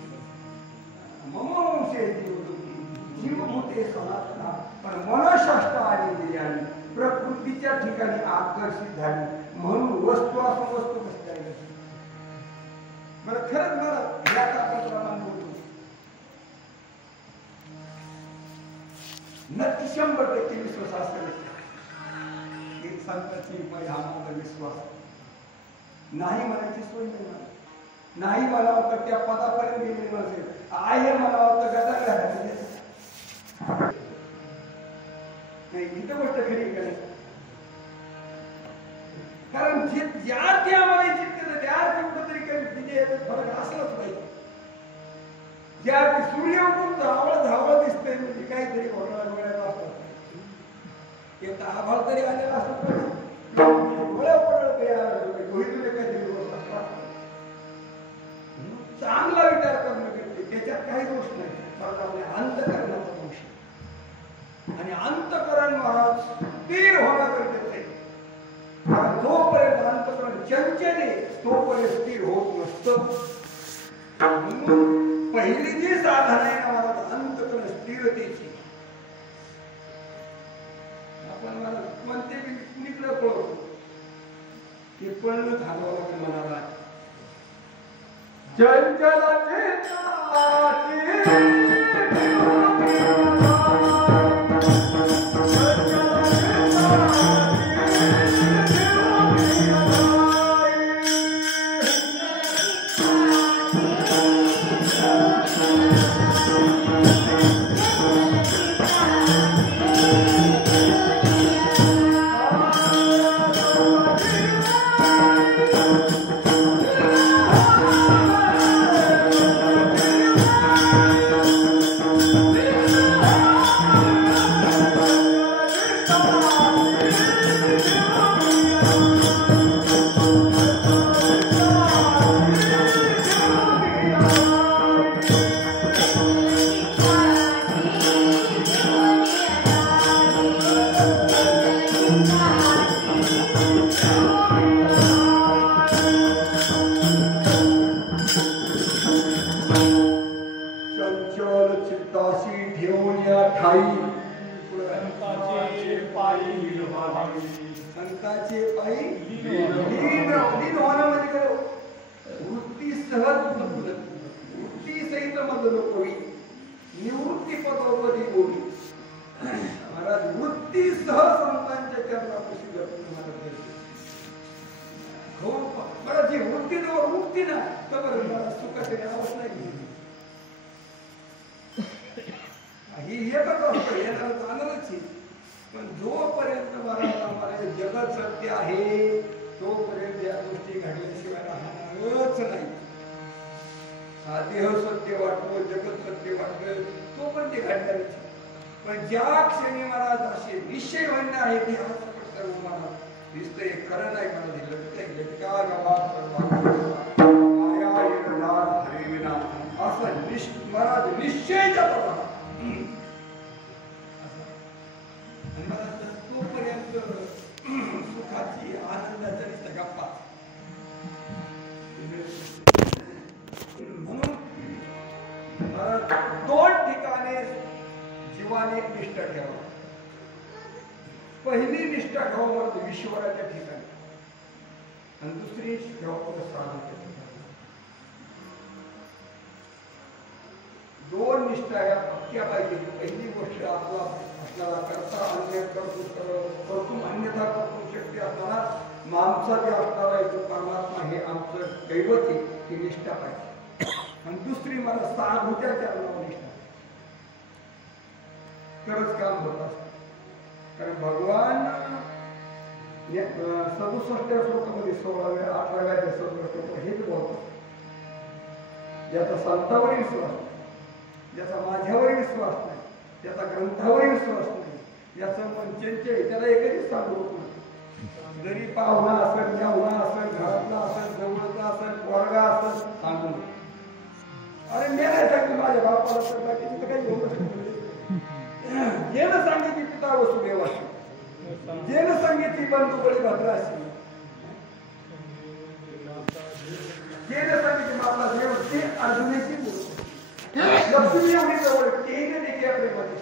मम वंशे जीवभूते सनातना. पण मनशास्त्र आणि इंद्रियाने प्रकृतीच्या ठिकाणी आकर्षित झाली म्हणून वस्तू असून वस्तू कशी राहिली. मला खरंच मला याचा आपण प्रमाण बोलतो. नक्की 100% विश्वास असेल. एक संताची हा माझा विश्वास नाही म्हणायची सोय नाही मला. नाही मला वाटतं त्या पदापर्यंत गेलेली नसेल. आहे मला वाटतं गदा घालायचं नाही. इथं गोष्ट खरी करायचं. कारण जे ज्या त्या आम्हाला चित्त त्या कुठंतरी काही फरक असलाच पाहिजे. ज्या सूर्य उठून धावळ दिसतंय म्हणजे काहीतरी घोटाळा डोळ्याला असतात. एक आभाळ तरी आलेला असतो डोळ्या पडलं काही काहीतरी चांगला विचार करणं गरजेचं. त्याच्यात काही दोष नाही. कारण आपल्या अंतःकरणाचा दोष आणि अंतःकरण महाराज स्थिर होणं गरजेचं आहे. जोपर्यंत अंतःकरण चंचल आहे तोपर्यंत स्थिर होत नसतं. पहिली जी साधना आहे ना महाराज अंतःकरण स्थिरतेची. आपण मला कोणते निकडं पळवतो ते पळणं थांबवावं लागेल मनाला. चंचल संताचे पायी लीन होणं म्हणजे वृत्ती सहज वृत्ती सहित मध लोकोई निवृत्ती पदोपदी गोडी. महाराज वृत्ती सह संतांच्या चरणापाशी हो बरं जी वृत्ती जवळ वृत्ती ना तर मला सुखाची आवश्यक नाही. ही एकच असतं येणार जाणारच. पण जोपर्यंत मला जगत सत्य आहे तोपर्यंत या गोष्टी घडल्याशिवाय राहणारच नाही. हा देह सत्य वाटतो जगत सत्य वाटतं तो पण ते घडणारच. पण ज्या क्षणी महाराज असे निश्चय होणार आहे ते सर्व मला दिसतंय खरं नाही. मला दिलं का हरिविना असं महाराज निश्चयच्या प्रमाणात तोपर्यंत सुखाची आनंदाच्या गप्पा. म्हणून दोन ठिकाणी जीवाने निष्ठा ठेवा. पहिली निष्ठा ठेवा ईश्वराच्या ठिकाणी आणि दुसरी ठेवा साधनाच्या ठिकाणी. दोन निष्ठा या पक्क्या पाहिजे. पहिली गोष्ट आपल्याला करता अन्य करतो अन्यथा करतो शक्ती असताना माणसाचे असणारा एक परमात्मा हे आमचं दैवत आहे ही निष्ठा पाहिजे. आणि दुसरी मला साधूच्या चरणावर निष्ठा तरच काम होत असतं. कारण भगवान 67 श्लोकामध्ये 16व्या 18व्या 67 हेच बोलतो. ज्याचा संतावरील विश्वास नाही, ज्याचा माझ्यावरील विश्वास नाही, ज्याचा ग्रंथावरील विश्वास नाही, याचं मन चंचल. त्याला एकच सांगू जरी पाहुणा असेल मेहुणा असेल घरातला असेल जवळचा असेल पोरगा असेल सांगू अरे मी नाही सांगितलं माझ्या बापाला तर बाकी तिथं काही होऊ शकत. जे न सांगितली पिता वसुदेवाशी, जे न सांगितली बंधू बळी भद्राशी, जे न सांगितली माता देव ते अर्जुनाची बोलतो. लक्ष्मी एवढी जवळ तेही देखील आपले मध्ये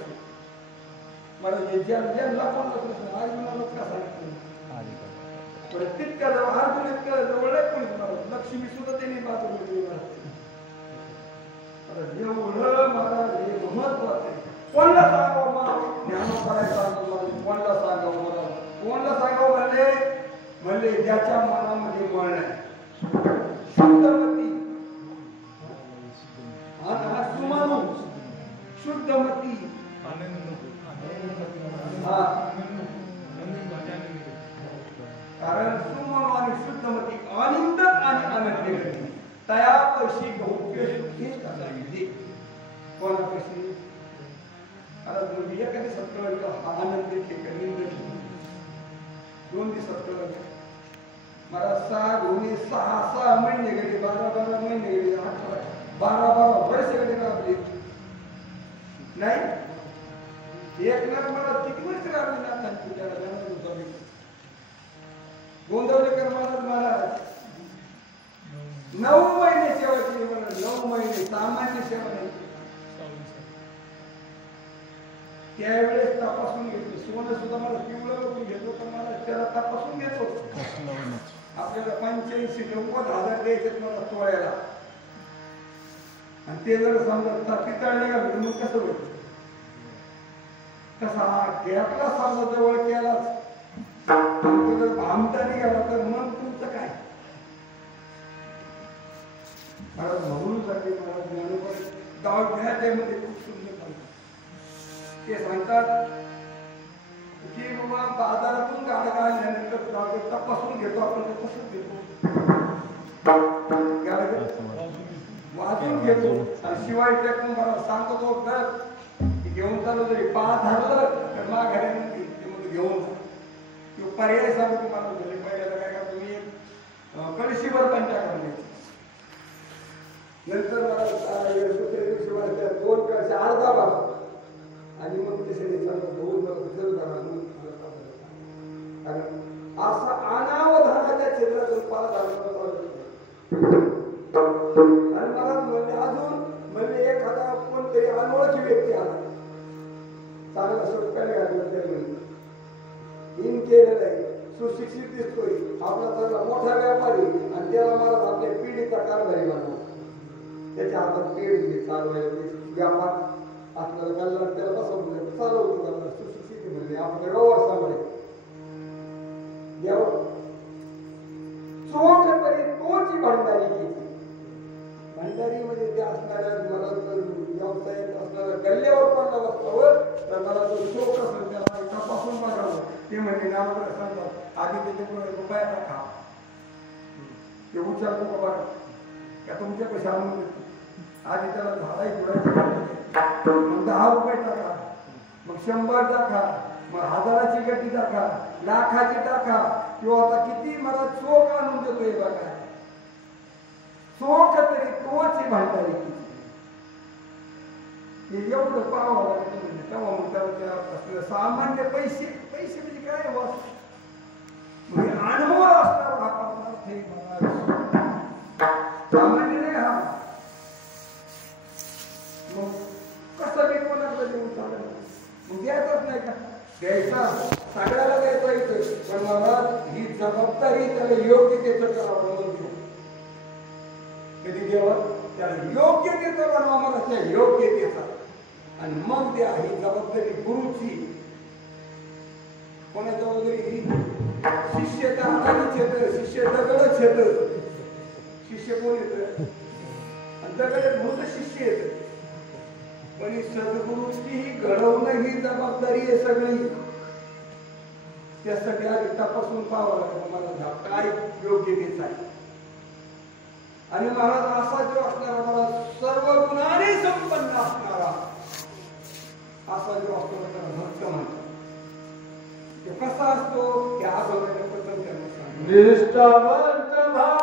मला ज्यांना कोण प्रश्न अर्जुनाला का सांगितलं प्रत्येक जवळ अर्जुन इतकं जवळ कोणी लक्ष्मी सुद्धा त्यांनी बाजू एवढं महाराज हे महत्वाचं आहे. कोणाला सांगावं नाही सांगतो मला कोणाला सांगावं मला कोणाला सांगावं म्हणले ज्याच्या मनामध्ये मळ नाही शुद्धमती सुमानू शुद्धमती कारण सुमन आणि शुद्धमती आनंदक आणि आनंद तयापशी गौप्य शुद्धी असायची कोणापाशी आता तुम्ही एखादी सत्तर आनंद निंद दोन दिवसात मला 6 महिने गेले 12 महिने गेले 12 वर्ष गेले का आपले नाही एक लाख मला किती वर्ष लागले ना तुझ्याला गोंदवलेकर महाराज 9 महिने सेवा केली मला 9 महिने सामान्य सेवा नाही त्यावेळेस तपासून घेतलं सोनं सुद्धा मला पिवळं करून घेतो तर मला त्याला तपासून घेतो आपल्याला 85-90,000 द्यायचे मला तोळ्याला आणि ते जर समजा पिताळले का मग कसं होईल कसा गॅपला समजा जवळ केलाच जर भामटा निघाला तर मग तुमचं काय मला म्हणून साठी मला ज्ञानोबा गाव घ्यायच्यामध्ये खूप सुंदर ते सांगतात की बाबा बाजारातून गाड्या काढल्यानंतर तपासून घेतो आपण ते तसंच घेतो वाजून घेतो आणि शिवाय टाकून मला सांगतो की घेऊन चालू जरी पाच हरलं तर माघारी घेऊन किंवा पर्याय सांगतो तुम्हाला पहिल्यांदा काय का तुम्ही कळशीवर पंचा काढून नंतर मला दुसऱ्या दिवशी मला 2 कळशी अर्धा भाग आणि मग असा अनावधानाच्या क्षेत्रातून पार झाला आणि मला म्हणजे अजून म्हणजे एखादा कोणतरी अनोळखी व्यक्ती आला चांगला सुटकाने घातला त्यावेळी इन केलेला आहे सुशिक्षित दिसतोय आपला चांगला मोठा व्यापारी आणि त्याला मला आपल्या पिढीचा कारभारी बनवा त्याच्या हातात पिढी चालवायला व्यापार आपल्याला कल्ला त्याला बसवलं चालवतो त्याला सुशिक्षित म्हणजे आपल्या व्यवहार सांभाळे चोख तरी तोची भंडारी केली भंडारी म्हणजे ते असणाऱ्या मला जर व्यवसायात असणाऱ्या गल्ल्यावर पडला बसल्यावर तर मला जो चोख असेल त्याला तपासून बघावं ते म्हणजे नावाला सांगतात आधी त्याच्यामुळे रुपया टाका ते उच्चार तो बघा का तुमच्या पैसे आणून देतो आधी त्याला झाडाही जुडायचं मग 10 रुपये टाका मग 100 टाका मग 1000ची गड्डी टाका लाखाची टाका किंवा आता किती मला चोख आणून देतोय बघा चोख तरी तोची भांडारी हे एवढं पाहावं लागतं म्हणजे तेव्हा मग त्याला असलेलं सामान्य पैसे म्हणजे काय म्हणजे अनुभव असणार हा पदार्थ हे सामान्य नाही हा मग कसं मी कोणाकडे देऊन चाललं मग द्यायचंच नाही का द्यायचा सगळ्याला द्यायचं इथं पण मला ही जबाबदारी त्याला योग्यतेचं करावं म्हणतो कधी देवा त्याला योग्यतेचं बनवा मला त्या योग्यतेचा आणि मग द्या ही जबाबदारी गुरुची कोणा जबाबदारी ही शिष्य त्या हातानेच येतं शिष्य दगडच येतं शिष्य कोण येतं आणि दगड म्हणून शिष्य येतं पण सद्गुरूची ही घडवणं ही जबाबदारी आहे सगळी त्यासाठी आधी तपासून पाहावं लागतं मला काय योग्यतेच आहे आणि महाराज असा जो असणारा मला सर्व गुणाने संपन्न असणारा असा जो असतो त्याला भक्त म्हणतात तो कसा असतो त्या आजोबाने पद्धत त्यांना सांगितलं निष्ठावंत भाव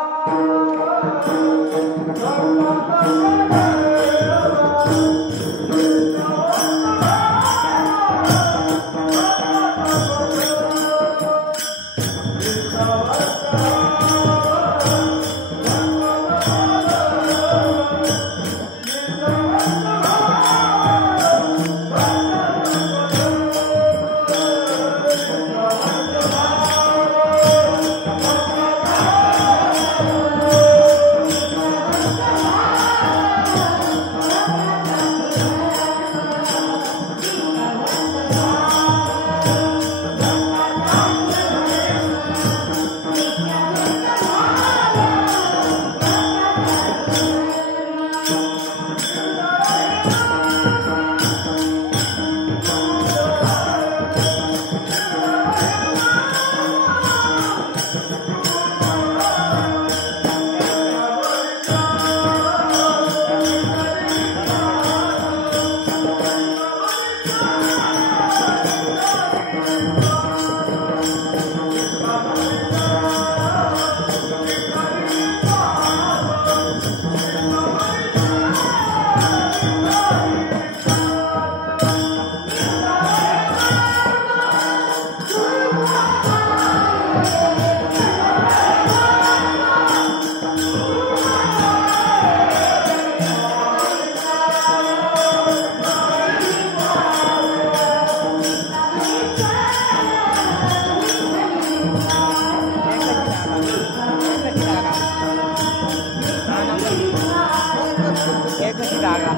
जागा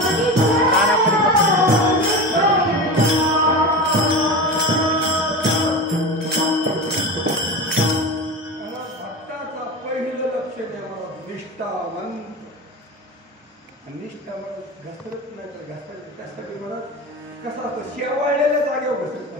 रानापरी भक्ताचा पहिलं लक्ष द्यावं निष्ठावंत. निष्ठा म्हणत घसरत नाही तर घसरत त्यासाठी म्हणत कसं असतं शेवाळलेल्या जागेवर घसरत असतं.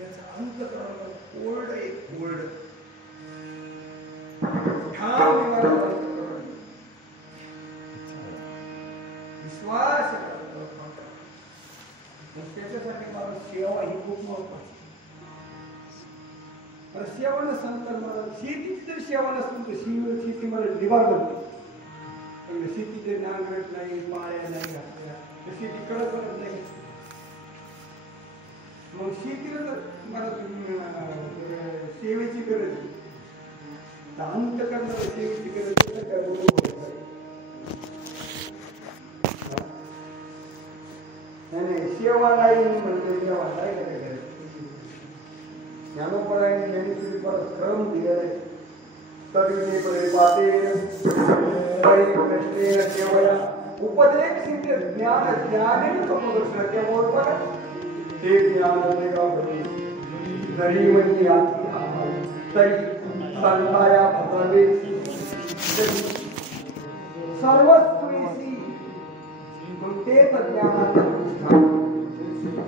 याचा अंत करायला कोरड एक कोरड विश्वास त्याच्यासाठी मला सेवा ही खूप महत्वाची. सेवा नसेल तर मला शेतीची जर सेवा नसेल तर शेती मला निभागत नाही. शेतीचे नांगरट नाही, पाळ्या नाही घातल्या तर शेती करत नाही. मग शेतीला जर मला सेवेची गरज आहे, अंत करणार सेवेची गरज नाही. सेवा नाही म्हणते सेवा नाही गरज. ज्ञानोपरायने ज्ञानेश्वरी परत क्रम दिलेला तरी पाते सेवया उपदेश सिद्ध ज्ञान ज्ञानेन समदर्शन केवळ बघा ते ज्ञान जरी म्हणजे तरी संताया भद्रवे सर्वस्वेसी तेच ज्ञानाचे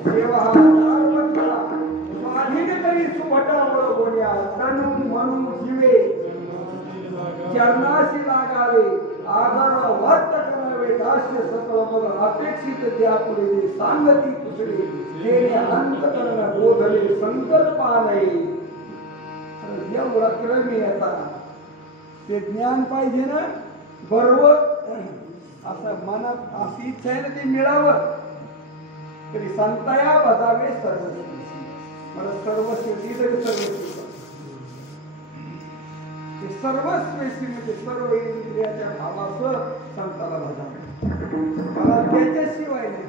सेवा हा स्वाधीन तरी सुभटावळ बोल्या तनु म्हणून जीवे चरणाशी लागावे आधार वर्त करावे दास्य सकळ मग अपेक्षित द्या पुढे सांगती तुसडे जेणे अनंत करण बोधले संकल्पाने एवढा क्रम याचा ते ज्ञान पाहिजे ना बरोबर असं मनात अशी इच्छा आहे ना ते मिळावं तरी संताया बजावे सर्वस्वी मला सर्वस्वी तरी सर्वस्वी सर्वस्वेशी म्हणजे सर्व इंद्रियाच्या भावासह संताला भजावे. मला त्याच्याशिवाय नाही.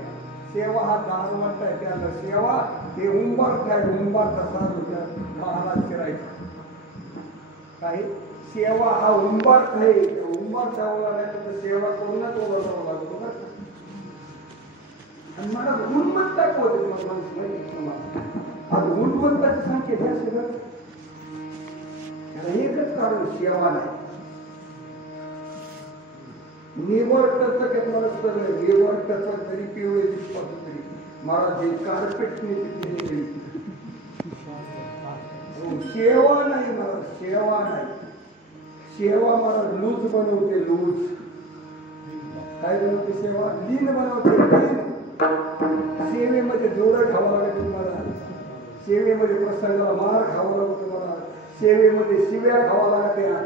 सेवा हा दार म्हणताय त्याला सेवा हे उंबार काय उंबार तसा महाराज फिरायचा काही सेवा हा उंबार काय उंबार जावं लागेल तर सेवा करूनच ओळख जावं लागतो ना. आणि मला गुणवंत दाखवते आज गुणवंताची संख्या घ्या सगळं एकच कारण सेवा नाही. निवडतं तरी पिवळे दिसतात तरी मला जे कार्पेट सेवा नाही. मला सेवा नाही. सेवा मला लूज बनवते. लूज काय बनवते सेवा लीन बनवते. सेवेमध्ये जोडं खावं लागेल तुम्हाला. सेवेमध्ये प्रसंगाला मार खावा लागतो तुम्हाला. सेवेमध्ये शिव्या खावा लागत्या.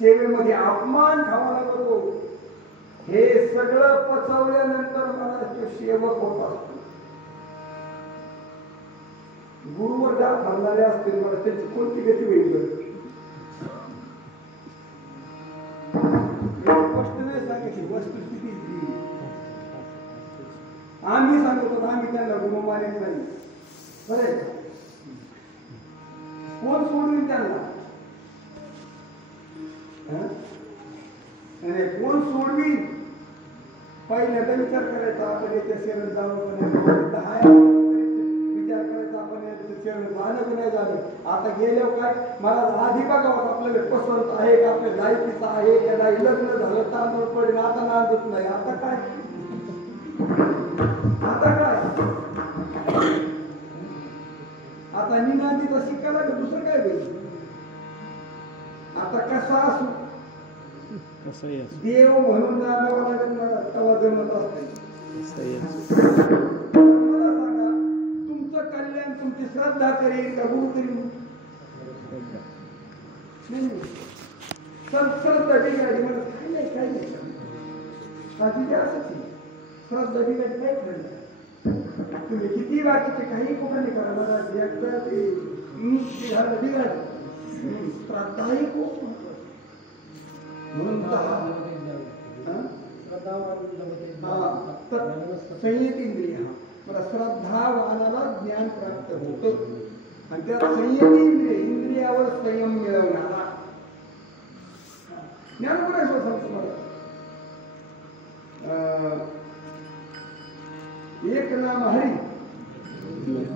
सेवेमध्ये अपमान खावा लागतो. हे सगळं पचवल्यानंतर मला तो सेवक होत असतो. गुरुवर जा म्हणणारे असतील मला त्याची कोणती गती होईल स्पष्ट नाही सांगायची वस्तुस्थिती. आम्ही सांगतो आम्ही त्यांना गुरु मानत नाही. बरे कोण सोडली त्यांना कोण सोडवी पहिल्यांदा विचार करायचा आपण याच्या शरण जावं विचार करायचा आपण शरण जाणं की नाही झालं. आता गेल्यावर काय मला आधी बघावं आपल्याला पसंत आहे का आपल्या लायकीचं आहे का नाही. लग्न झालं तांदूळ पडेल आता नांदत नाही. आता काय आता निनादीचा शिकायला का दुसरं काय होईल. आता कसा असू देव म्हणून जाणावं लागेल मला तेव्हा जमत असते. मला सांगा तुमचं कल्याण तुमची श्रद्धा करेल का गुरु करील. श्रद्धा बिघाडी मला काय नाही साधी असंच श्रद्धा बिघाडी काय खरं. तुम्ही किती बाकीचे काही कोणाने करा मला एकदा ते बिघाड श्रद्धाही खूप म्हणून संयत इंद्रिय मला त्या श्रद्धावानाला ज्ञान प्राप्त होतं आणि त्या संयमी इंद्रियावर संयम मिळवणारा ज्ञानपुरेश्वर सांगतो मला एक नाम हरी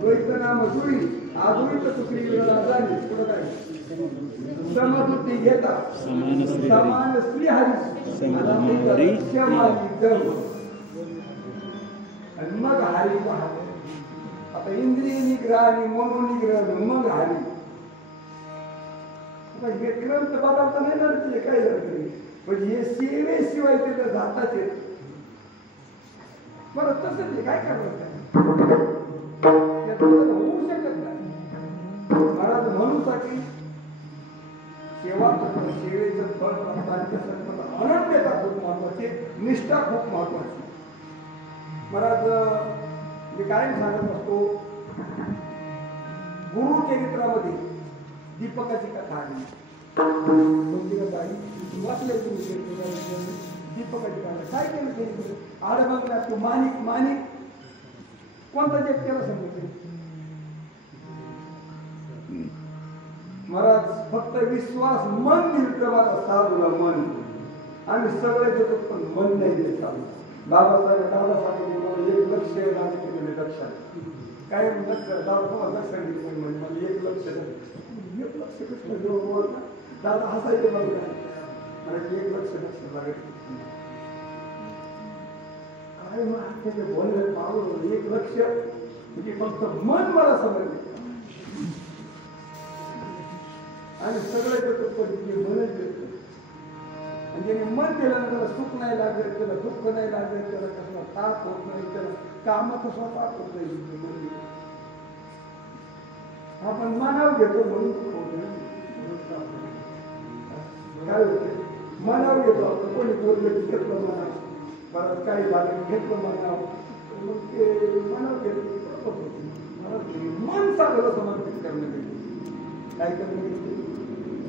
द्वैत नाम जुळी आधुनिक तुकडी झाली पुढं काय समजुती घेता समान श्री हरी आणि मग हरी पाहतो. आता इंद्रिय निग्रह आणि मनोनिग्रह मग हरी. हे ग्रंथ बदलता नाही ना ते काय झालं म्हणजे हे सेवेशिवाय ते जाताच येत बरं तसं ते काय करत होऊ शकत नाही. महाराज म्हणूसाठी सेवा करणं सेवेचं फळ अनन्यता खूप महत्वाची निष्ठा खूप महत्वाची. महाराज मी काय सांगत असतो गुरुचरित्रामध्ये दीपकाची कथा आली वाचले दीपकाची कथा काय केलं आडबंगला तो माणिक कोणता जग केला समजते महाराज फक्त विश्वास मन दिलं मला साधूला मन आम्ही सगळे देतो पण मन नाही देत साधू. दादासाहेब मला एक लक्ष लक्षात काय लक्ष दादा लक्षात म्हणजे मला एक लक्ष कृष्ण देव दादा हसायचे मला एक लक्ष लागेल काय मग बोलले पाहून एक लक्ष म्हणजे फक्त मन मला समजले आणि सगळे देतो पण मनच देतो. आणि ज्याने मन केलं त्याला सुख नाही लागत त्याला दुःख नाही लागत त्याला कसला ताप होत नाही त्याला कामात कसला ताप होत नाही. आपण मनावर घेतो म्हणून काय होते मनावर घेतो आपण कोणी बोललं घेतलं मनावर परत काही झालं घेतलं मनावर मग ते मनावर घेतलं मन चांगलं समर्पित करणं काय करणं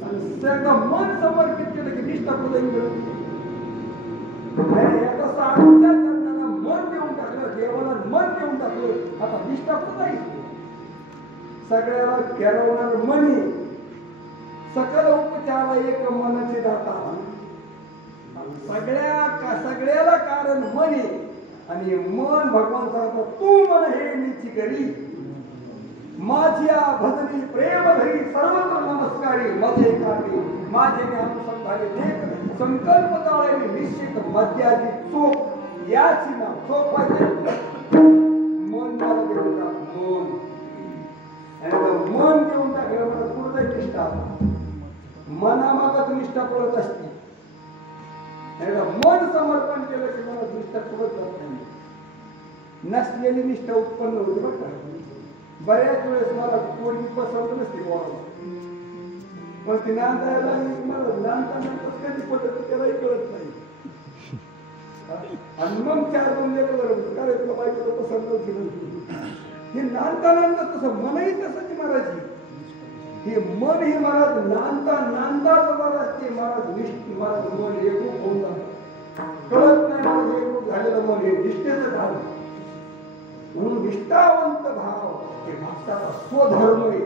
आणि सगळं मन समर्पित केलं की निष्ठा पुढे याचा साधूच्या चरणाला मन देऊन टाकलं देवाला मन देऊन टाकलं आता निष्ठा पुढे सगळ्याला घेरवणार मनी सकल उपचारा एक मनाचे दाता सगळ्याला कारण मनी आणि मन भगवान सांगतो तू मन हे मीची करी माझ्या भजनी प्रेम धरी सर्वत्र नमस्कारी मजे काढली माझे अनुसंधाने देख संकल्प ताळे निश्चित मध्याची चोख याची नाव चोख पाहिजे मन मला देऊन टाक मन देऊन टाकलं मला पूर्ण निष्ठा मनामागत निष्ठा पडत असते मन समर्पण केलं की मला निष्ठा पडत नाही. नसलेली निष्ठा उत्पन्न होते बरं का. बऱ्याच वेळेस मला कोणी पसंत नसते पण ती नांदायला मला लहानपणातच कधी पडत त्यालाही कळत नाही आणि मग 4-2 काय तुला पाहिजे पसंत नव्हती हे नांदता तसं मनही तसंच महाराज हे मन हे महाराज नांदा महाराज ते महाराज महाराज मन एकरूप होऊन जातं कळत नाही महाराज एकरूप झालेलं मन हे निष्ठेचं झालं म्हणून निष्ठावंत भाव हे भक्ताचा स्वधर्म आहे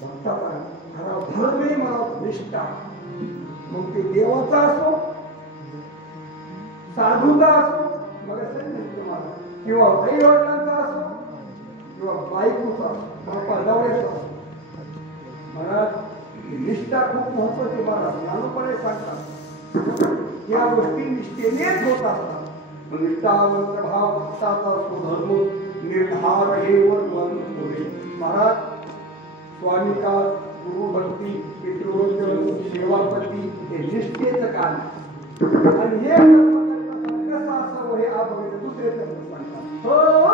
भक्ताचा खरा धर्म आहे मला निष्ठा मग ते देवाचा असो साधूचा असो मग तुम्हाला किंवा आई वडिलांचा असो किंवा बायकोचा असो बापा नवऱ्याचा असो महाराज निष्ठा खूप महत्वाची महाराज ज्ञानोपणे सांगतात या गोष्टी निष्ठेनेच होत असतात. निष्ठावंत भाव भक्ताचा स्वधर्म निर्धार हे वर्तन होते. महाराज स्वामिका गुरुभक्ती पितृवंदन सेवापती हे निष्ठेचं काम आणि हे कसं असावं हे आपण दुसरे सांगतात. Oh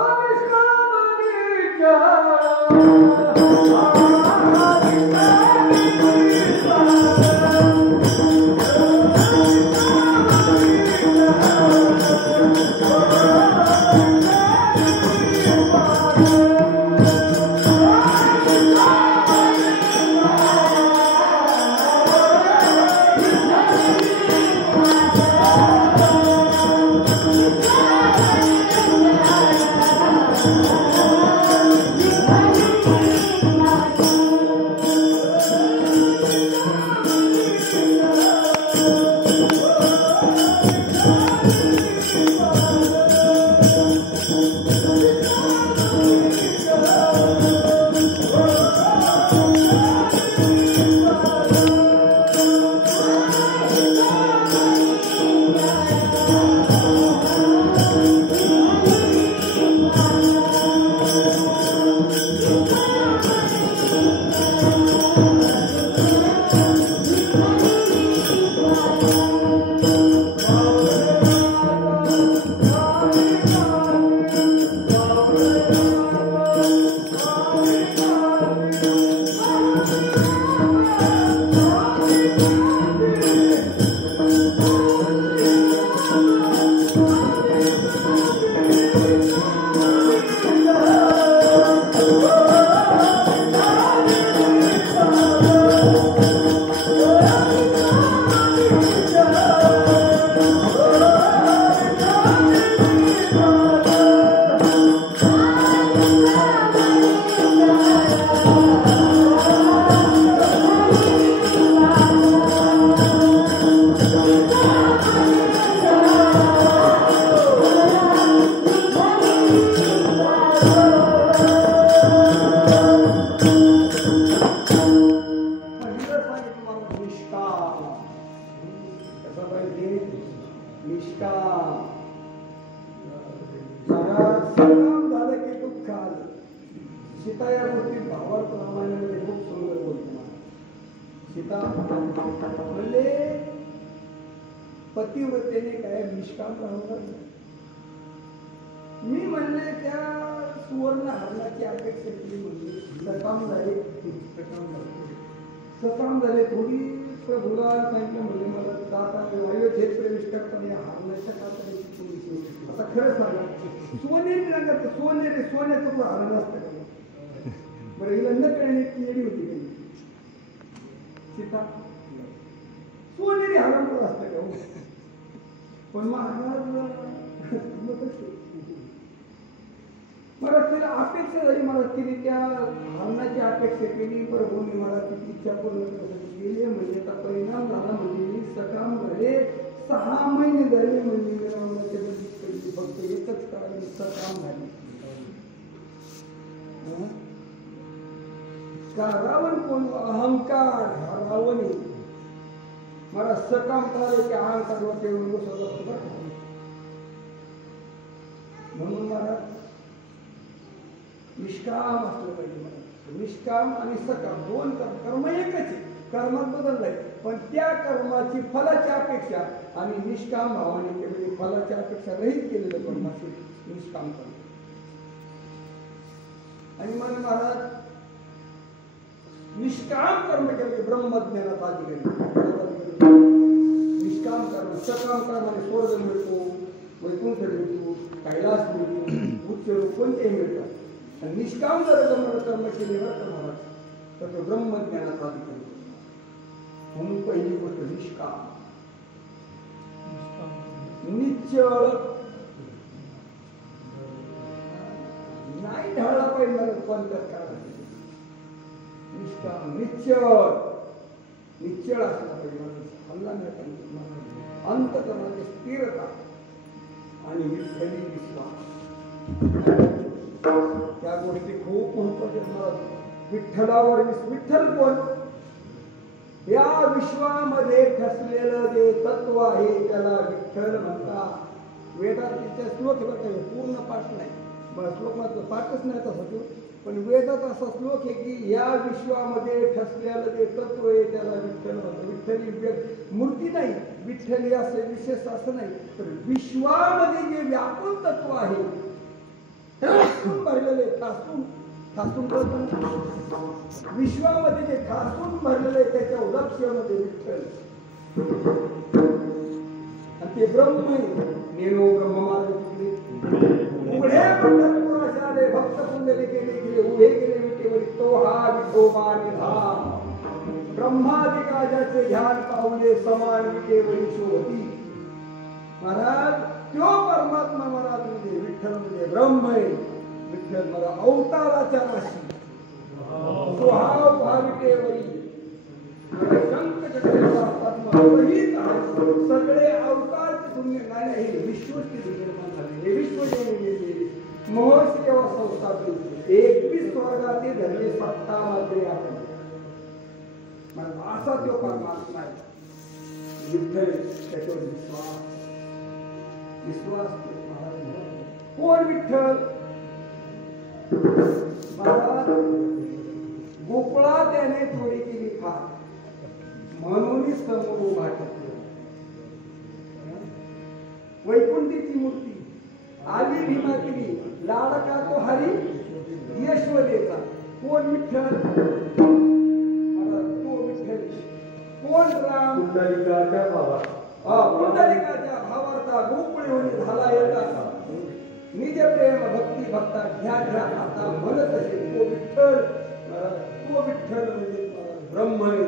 सीता या गोष्टी भावार्थ रामायणामध्ये खूप सुंदर बोलतो. सीता म्हणले पतिव्रतेने काय निष्काम राहणार. मी म्हणले त्या सुवर्ण हरणाची अपेक्षा केली म्हणजे सकाम झाले थोडी प्रभूला सांगितलं म्हणजे मला जाता अयोध्येत प्रवेश करताना या हरणाच्या कातड्याची चोरी. आता खरं सांगा सोनेरी रंगात सोनेरी सोन्याचं तो हरण असतं का बरं. हिला न करण्याची येडी होती काही सीता सोनेरी हरण असतं का पण महाराज मला तिला अपेक्षा झाली. मला तिने त्या हरणाची अपेक्षा केली. प्रभूने मला तिची इच्छा पूर्ण केली म्हणजे आता परिणाम झाला म्हणजे मी सकाम झाले. 6 महिने झाले म्हणजे रावणाच्या बंदी फक्त एकच काळ सकाम झाली. का रावण कोण अहंकार हा रावण मला सकाम करायचे अहंकार होते म्हणून मला निष्काम असलं पाहिजे. मला निष्काम आणि सकाम दोन कर्म एकच आहे. कर्मात बदललाय पण त्या कर्माची फलाची अपेक्षा आणि निष्काम भावाने केलेली फलाची अपेक्षा रहित केलेलं कर्म असेल निष्काम कर्म. आणि मग महाराज निष्काम कर्म केले ब्रह्मज्ञानात अधिकारी. निष्काम कर्म सकाम कर्माने स्वर्ग मिळतो, वैकुंठ मिळतो, कैलास मिळतो, उच्च रूप कोणतेही मिळतात. आणि निष्काम जर कर्म केलेलं तर महाराज तर तो ब्रह्मज्ञानात अधिकारी. म्हणून पहिली गोष्ट निष्काम निश्चळ नाही ढळला पाहिजे मला कोणत्याच करायला. निष्काम निश्चळ असला पाहिजे. हल्ला नाही पाहिजे. अंतकरणाची स्थिरता आणि विठ्ठली विश्वास त्या गोष्टी खूप महत्वाच्या. विठ्ठलावर विठ्ठल कोण या विश्वामध्ये ठसलेलं जे तत्व आहे त्याला विठ्ठल म्हणतात. वेदात तिच्या श्लोक पूर्ण पाठ नाही श्लोक मात्र पाठच नाही तसा तो पण वेदात असा श्लोक आहे की या विश्वामध्ये ठसलेलं जे तत्व आहे त्याला विठ्ठल म्हणतात. विठ्ठल मूर्ती नाही विठ्ठल असे विशेष असं नाही तर विश्वामध्ये जे व्यापक तत्व आहे ठासून भरलेले ठासून विश्वामध्ये जे ठासून भरलेले त्याच्या उदक्षमध्ये विठ्ठल आणि ते ब्रह्म नेनो ब्रह्म मार्ग उघडे पंढरपुराचे भक्त पुंडले गेले उभे गेले विटेवरी तो हा विठोबा निधान ब्रह्मादिकाजाचे ध्यान पावले समान विटेवरी शोधी. महाराज तो परमात्मा महाराज म्हणजे विठ्ठल म्हणजे ब्रह्म आहे. विठ्ठल मला अवताराच्या राशी स्वभाव भाविकेवरी सगळे अवतारचे पुण्य नाही हे विश्वची निर्माण झाले. हे विश्व महर्षी व संस्थापित 21 स्वर्गाचे धरले सत्ता मात्रे आपण असा तो परमात्मा आहे. विठ्ठल त्याच्यावर विश्वास कोण विठ्ठल महाराज गोकुळा त्याने चोरी केली फार म्हणून समोर उभा ठेवला. वैकुंठीची मूर्ती आली भीमा केली लाडका तो हरी यशोदेचा. कोण विठ्ठल तो विठ्ठल. कोण राम पुंडलिकाच्या भावा पुंडलिकाच्या भावाचा गोकुळी झाला येता निज प्रेम भक्ती भक्ता घ्या घ्या आता म्हणत असेल तो विठ्ठल. तो विठ्ठल म्हणजे ब्रह्म आहे.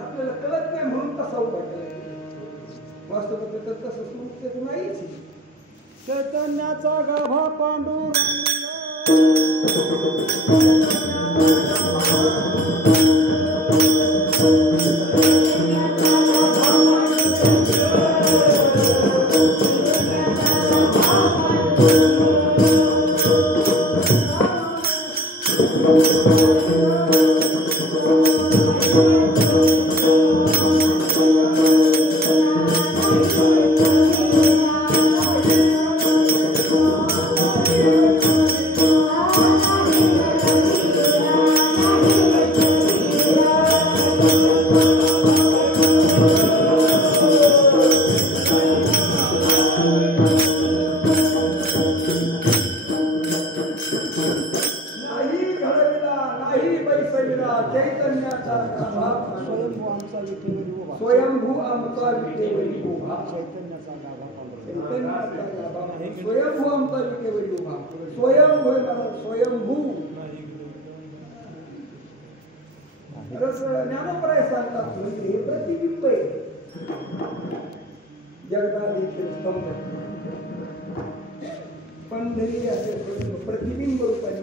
आपल्याला कळत नाही म्हणून तसा उभा केला. वास्तविक तर तसं स्वरूप नाहीच. चैतन्याचा गाभा पांडुरंग स्वयंभू आमचा विटेवरी उभा. स्वयंभू आमचा विटेवरी उभा. स्वयंभू स्वयंभू ज्ञानोपराय सांगतात म्हणजे हे प्रतिबिंब आहे. जगदा देखील स्तंभ पंढरी असे प्रतिबिंब रूपाने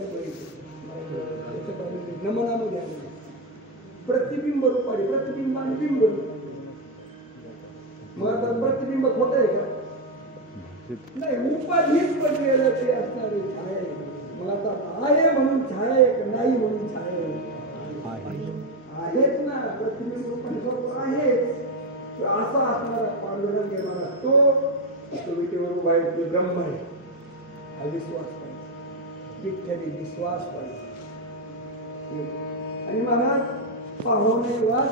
नमनामध्ये आले. प्रतिबिंब रूपाने प्रतिबिंब आणि बिंब रूप. मग आता प्रतिबिंब खोट आहे का? नाही. उपाधीच बनलेलं ते असणारे छाया आहे. मग आता आहे म्हणून छाया आहे, नाही म्हणून छाया आहेच ना. प्रतिबिंब रूपाने स्वरूप आहेच. असा असणारा पांडुरंग घेणारा तो विटेवर उभा आहे. ते ब्रह्म आहे. हा विश्वास पाहिजे. विठ्ठली विश्वास पाहिजे. आणि महाराज पाहुणे वास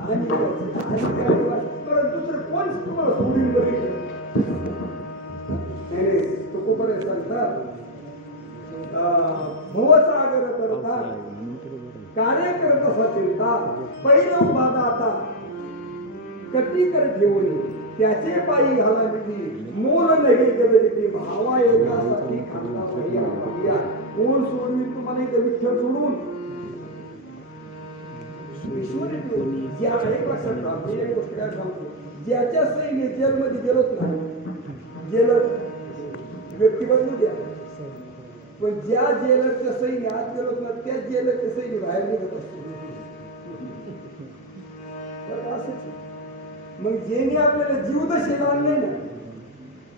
आणि परत दुसरं कोण तुम्हाला सोडून बघितलं तुकोबरे सांगतात भवसागर करतात कार्य करत असा चिंता पहिलं उभा दाता कटी कर ठेवून त्याचे पायी घाला विधी मोल नाही कधी भावा एकासाठी खांदा पहिया. कोण सोडवी तुम्हाला इथे विठ्ठल सोडून ईश्वर ज्या एक लक्षात मी एक गोष्ट काय सांगतो. ज्याच्या सैन्य जेलमध्ये गेलोच नाही जेलर व्यक्ती बदलू द्या पण ज्या जेलरच्या सैन्य आत गेलोच ना त्याच जेलरच्या सैन्य बाहेर निघत असतो. मग जेने आपल्याला जीवदशेला आणले ना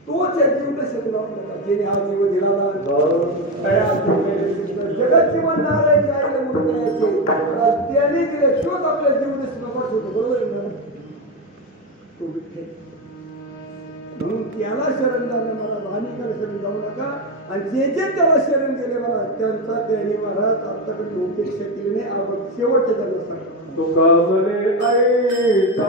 तोच या जीवदशेतून आपल्याला जेने हा जीव दिला जगत जीवन नारायण जायला म्हणून द्यायचे त्याने दिले तोच आपल्या जीवदशेला पाठवतो. बरोबर ना? तो विठ्ठल म्हणून त्याला शरण जाणं महाराज हानिकर शरण जाऊ नका. आणि जे जे त्याला शरण गेले महाराज त्यांचा त्याने महाराज आताकडे उपेक्षा केली नाही. आपण शेवटच्या त्यांना सांगा तुका बरे ऐसा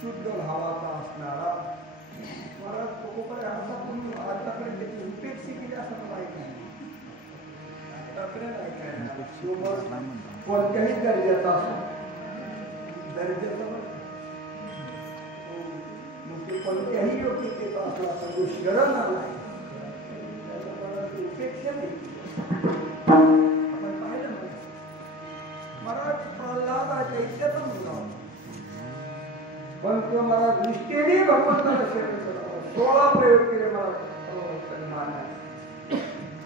शुद्ध भावाचा असणारा महाराज आतापर्यंत त्याची उपेक्षी केली असं माहीत नाही. कोणत्याही दर्जाचा असो दर्जाचा कोणत्याही योग्यतेचा असला तर तो शरण आला उपेक्षा नाही. आपण पाहिलं ना महाराज प्रल्हादाच्या इच्छेचा मुलगा होता पण तो महाराज निष्ठेने भगवंताला शरण केला. 16 प्रयोग केले महाराज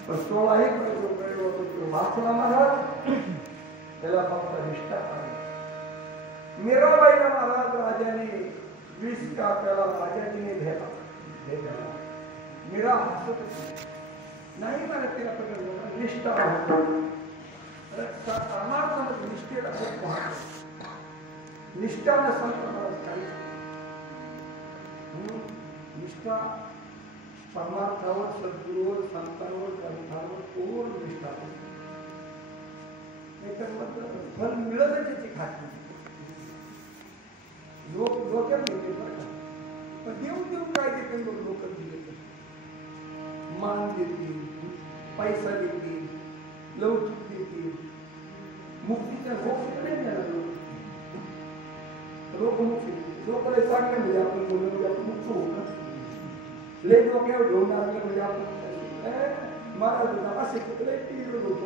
पण 16ही प्रयोग वाचला महाराज त्याला फक्त निष्ठा पाहिजे. मीराबाईला महाराज राजाने 20 काप्याला राजाजीने भेटला. मीरा हसत नाही मला तिला पकडलं निष्ठा निष्ठेला खूप महत्व. निष्ठा नसेल काही निष्ठा परमार्थावर सद्गुरूवर संतांवर ग्रंथावर पूर्ण निष्ठा फल मिळतच त्याची खात्री. लोक डोक्यात घेते पण देऊन काय देते लोक दिले मान देतील पैसा देतील लौकिक देतील मुक्तीचा मोक्ष नाही मिळाला. लोकमुक्ती लोकांना चांगलं म्हणजे आपण बोलून म्हणजे आपण मुक्त होऊ लय डोक्यावर घेऊन आणलं म्हणजे आपण महाराज असे कुठले टीव्हीवर लोक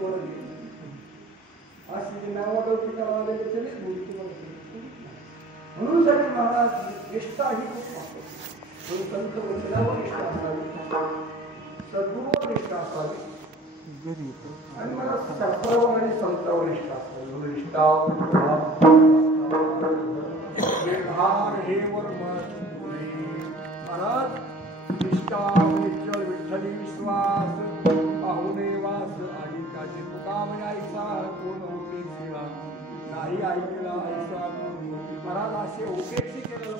असे नावाडोकी लावले त्याने बोलतो म्हणून साठी महाराज निष्ठा ही खूप महत्वाची. संत वचनावर निष्ठा असावी सद्गुरूवर निष्ठा असावी आणि मला शास्त्रावर आणि संतावर निष्ठा असावी. निष्ठा महाराज निष्ठा निश्चल विठ्ठली विश्वास पाहुणे वास आणि त्याचे तुकामय ऐसा कोण उपेक्षिला नाही ऐकला ऐसा महाराज असे उपेक्षी केलेलं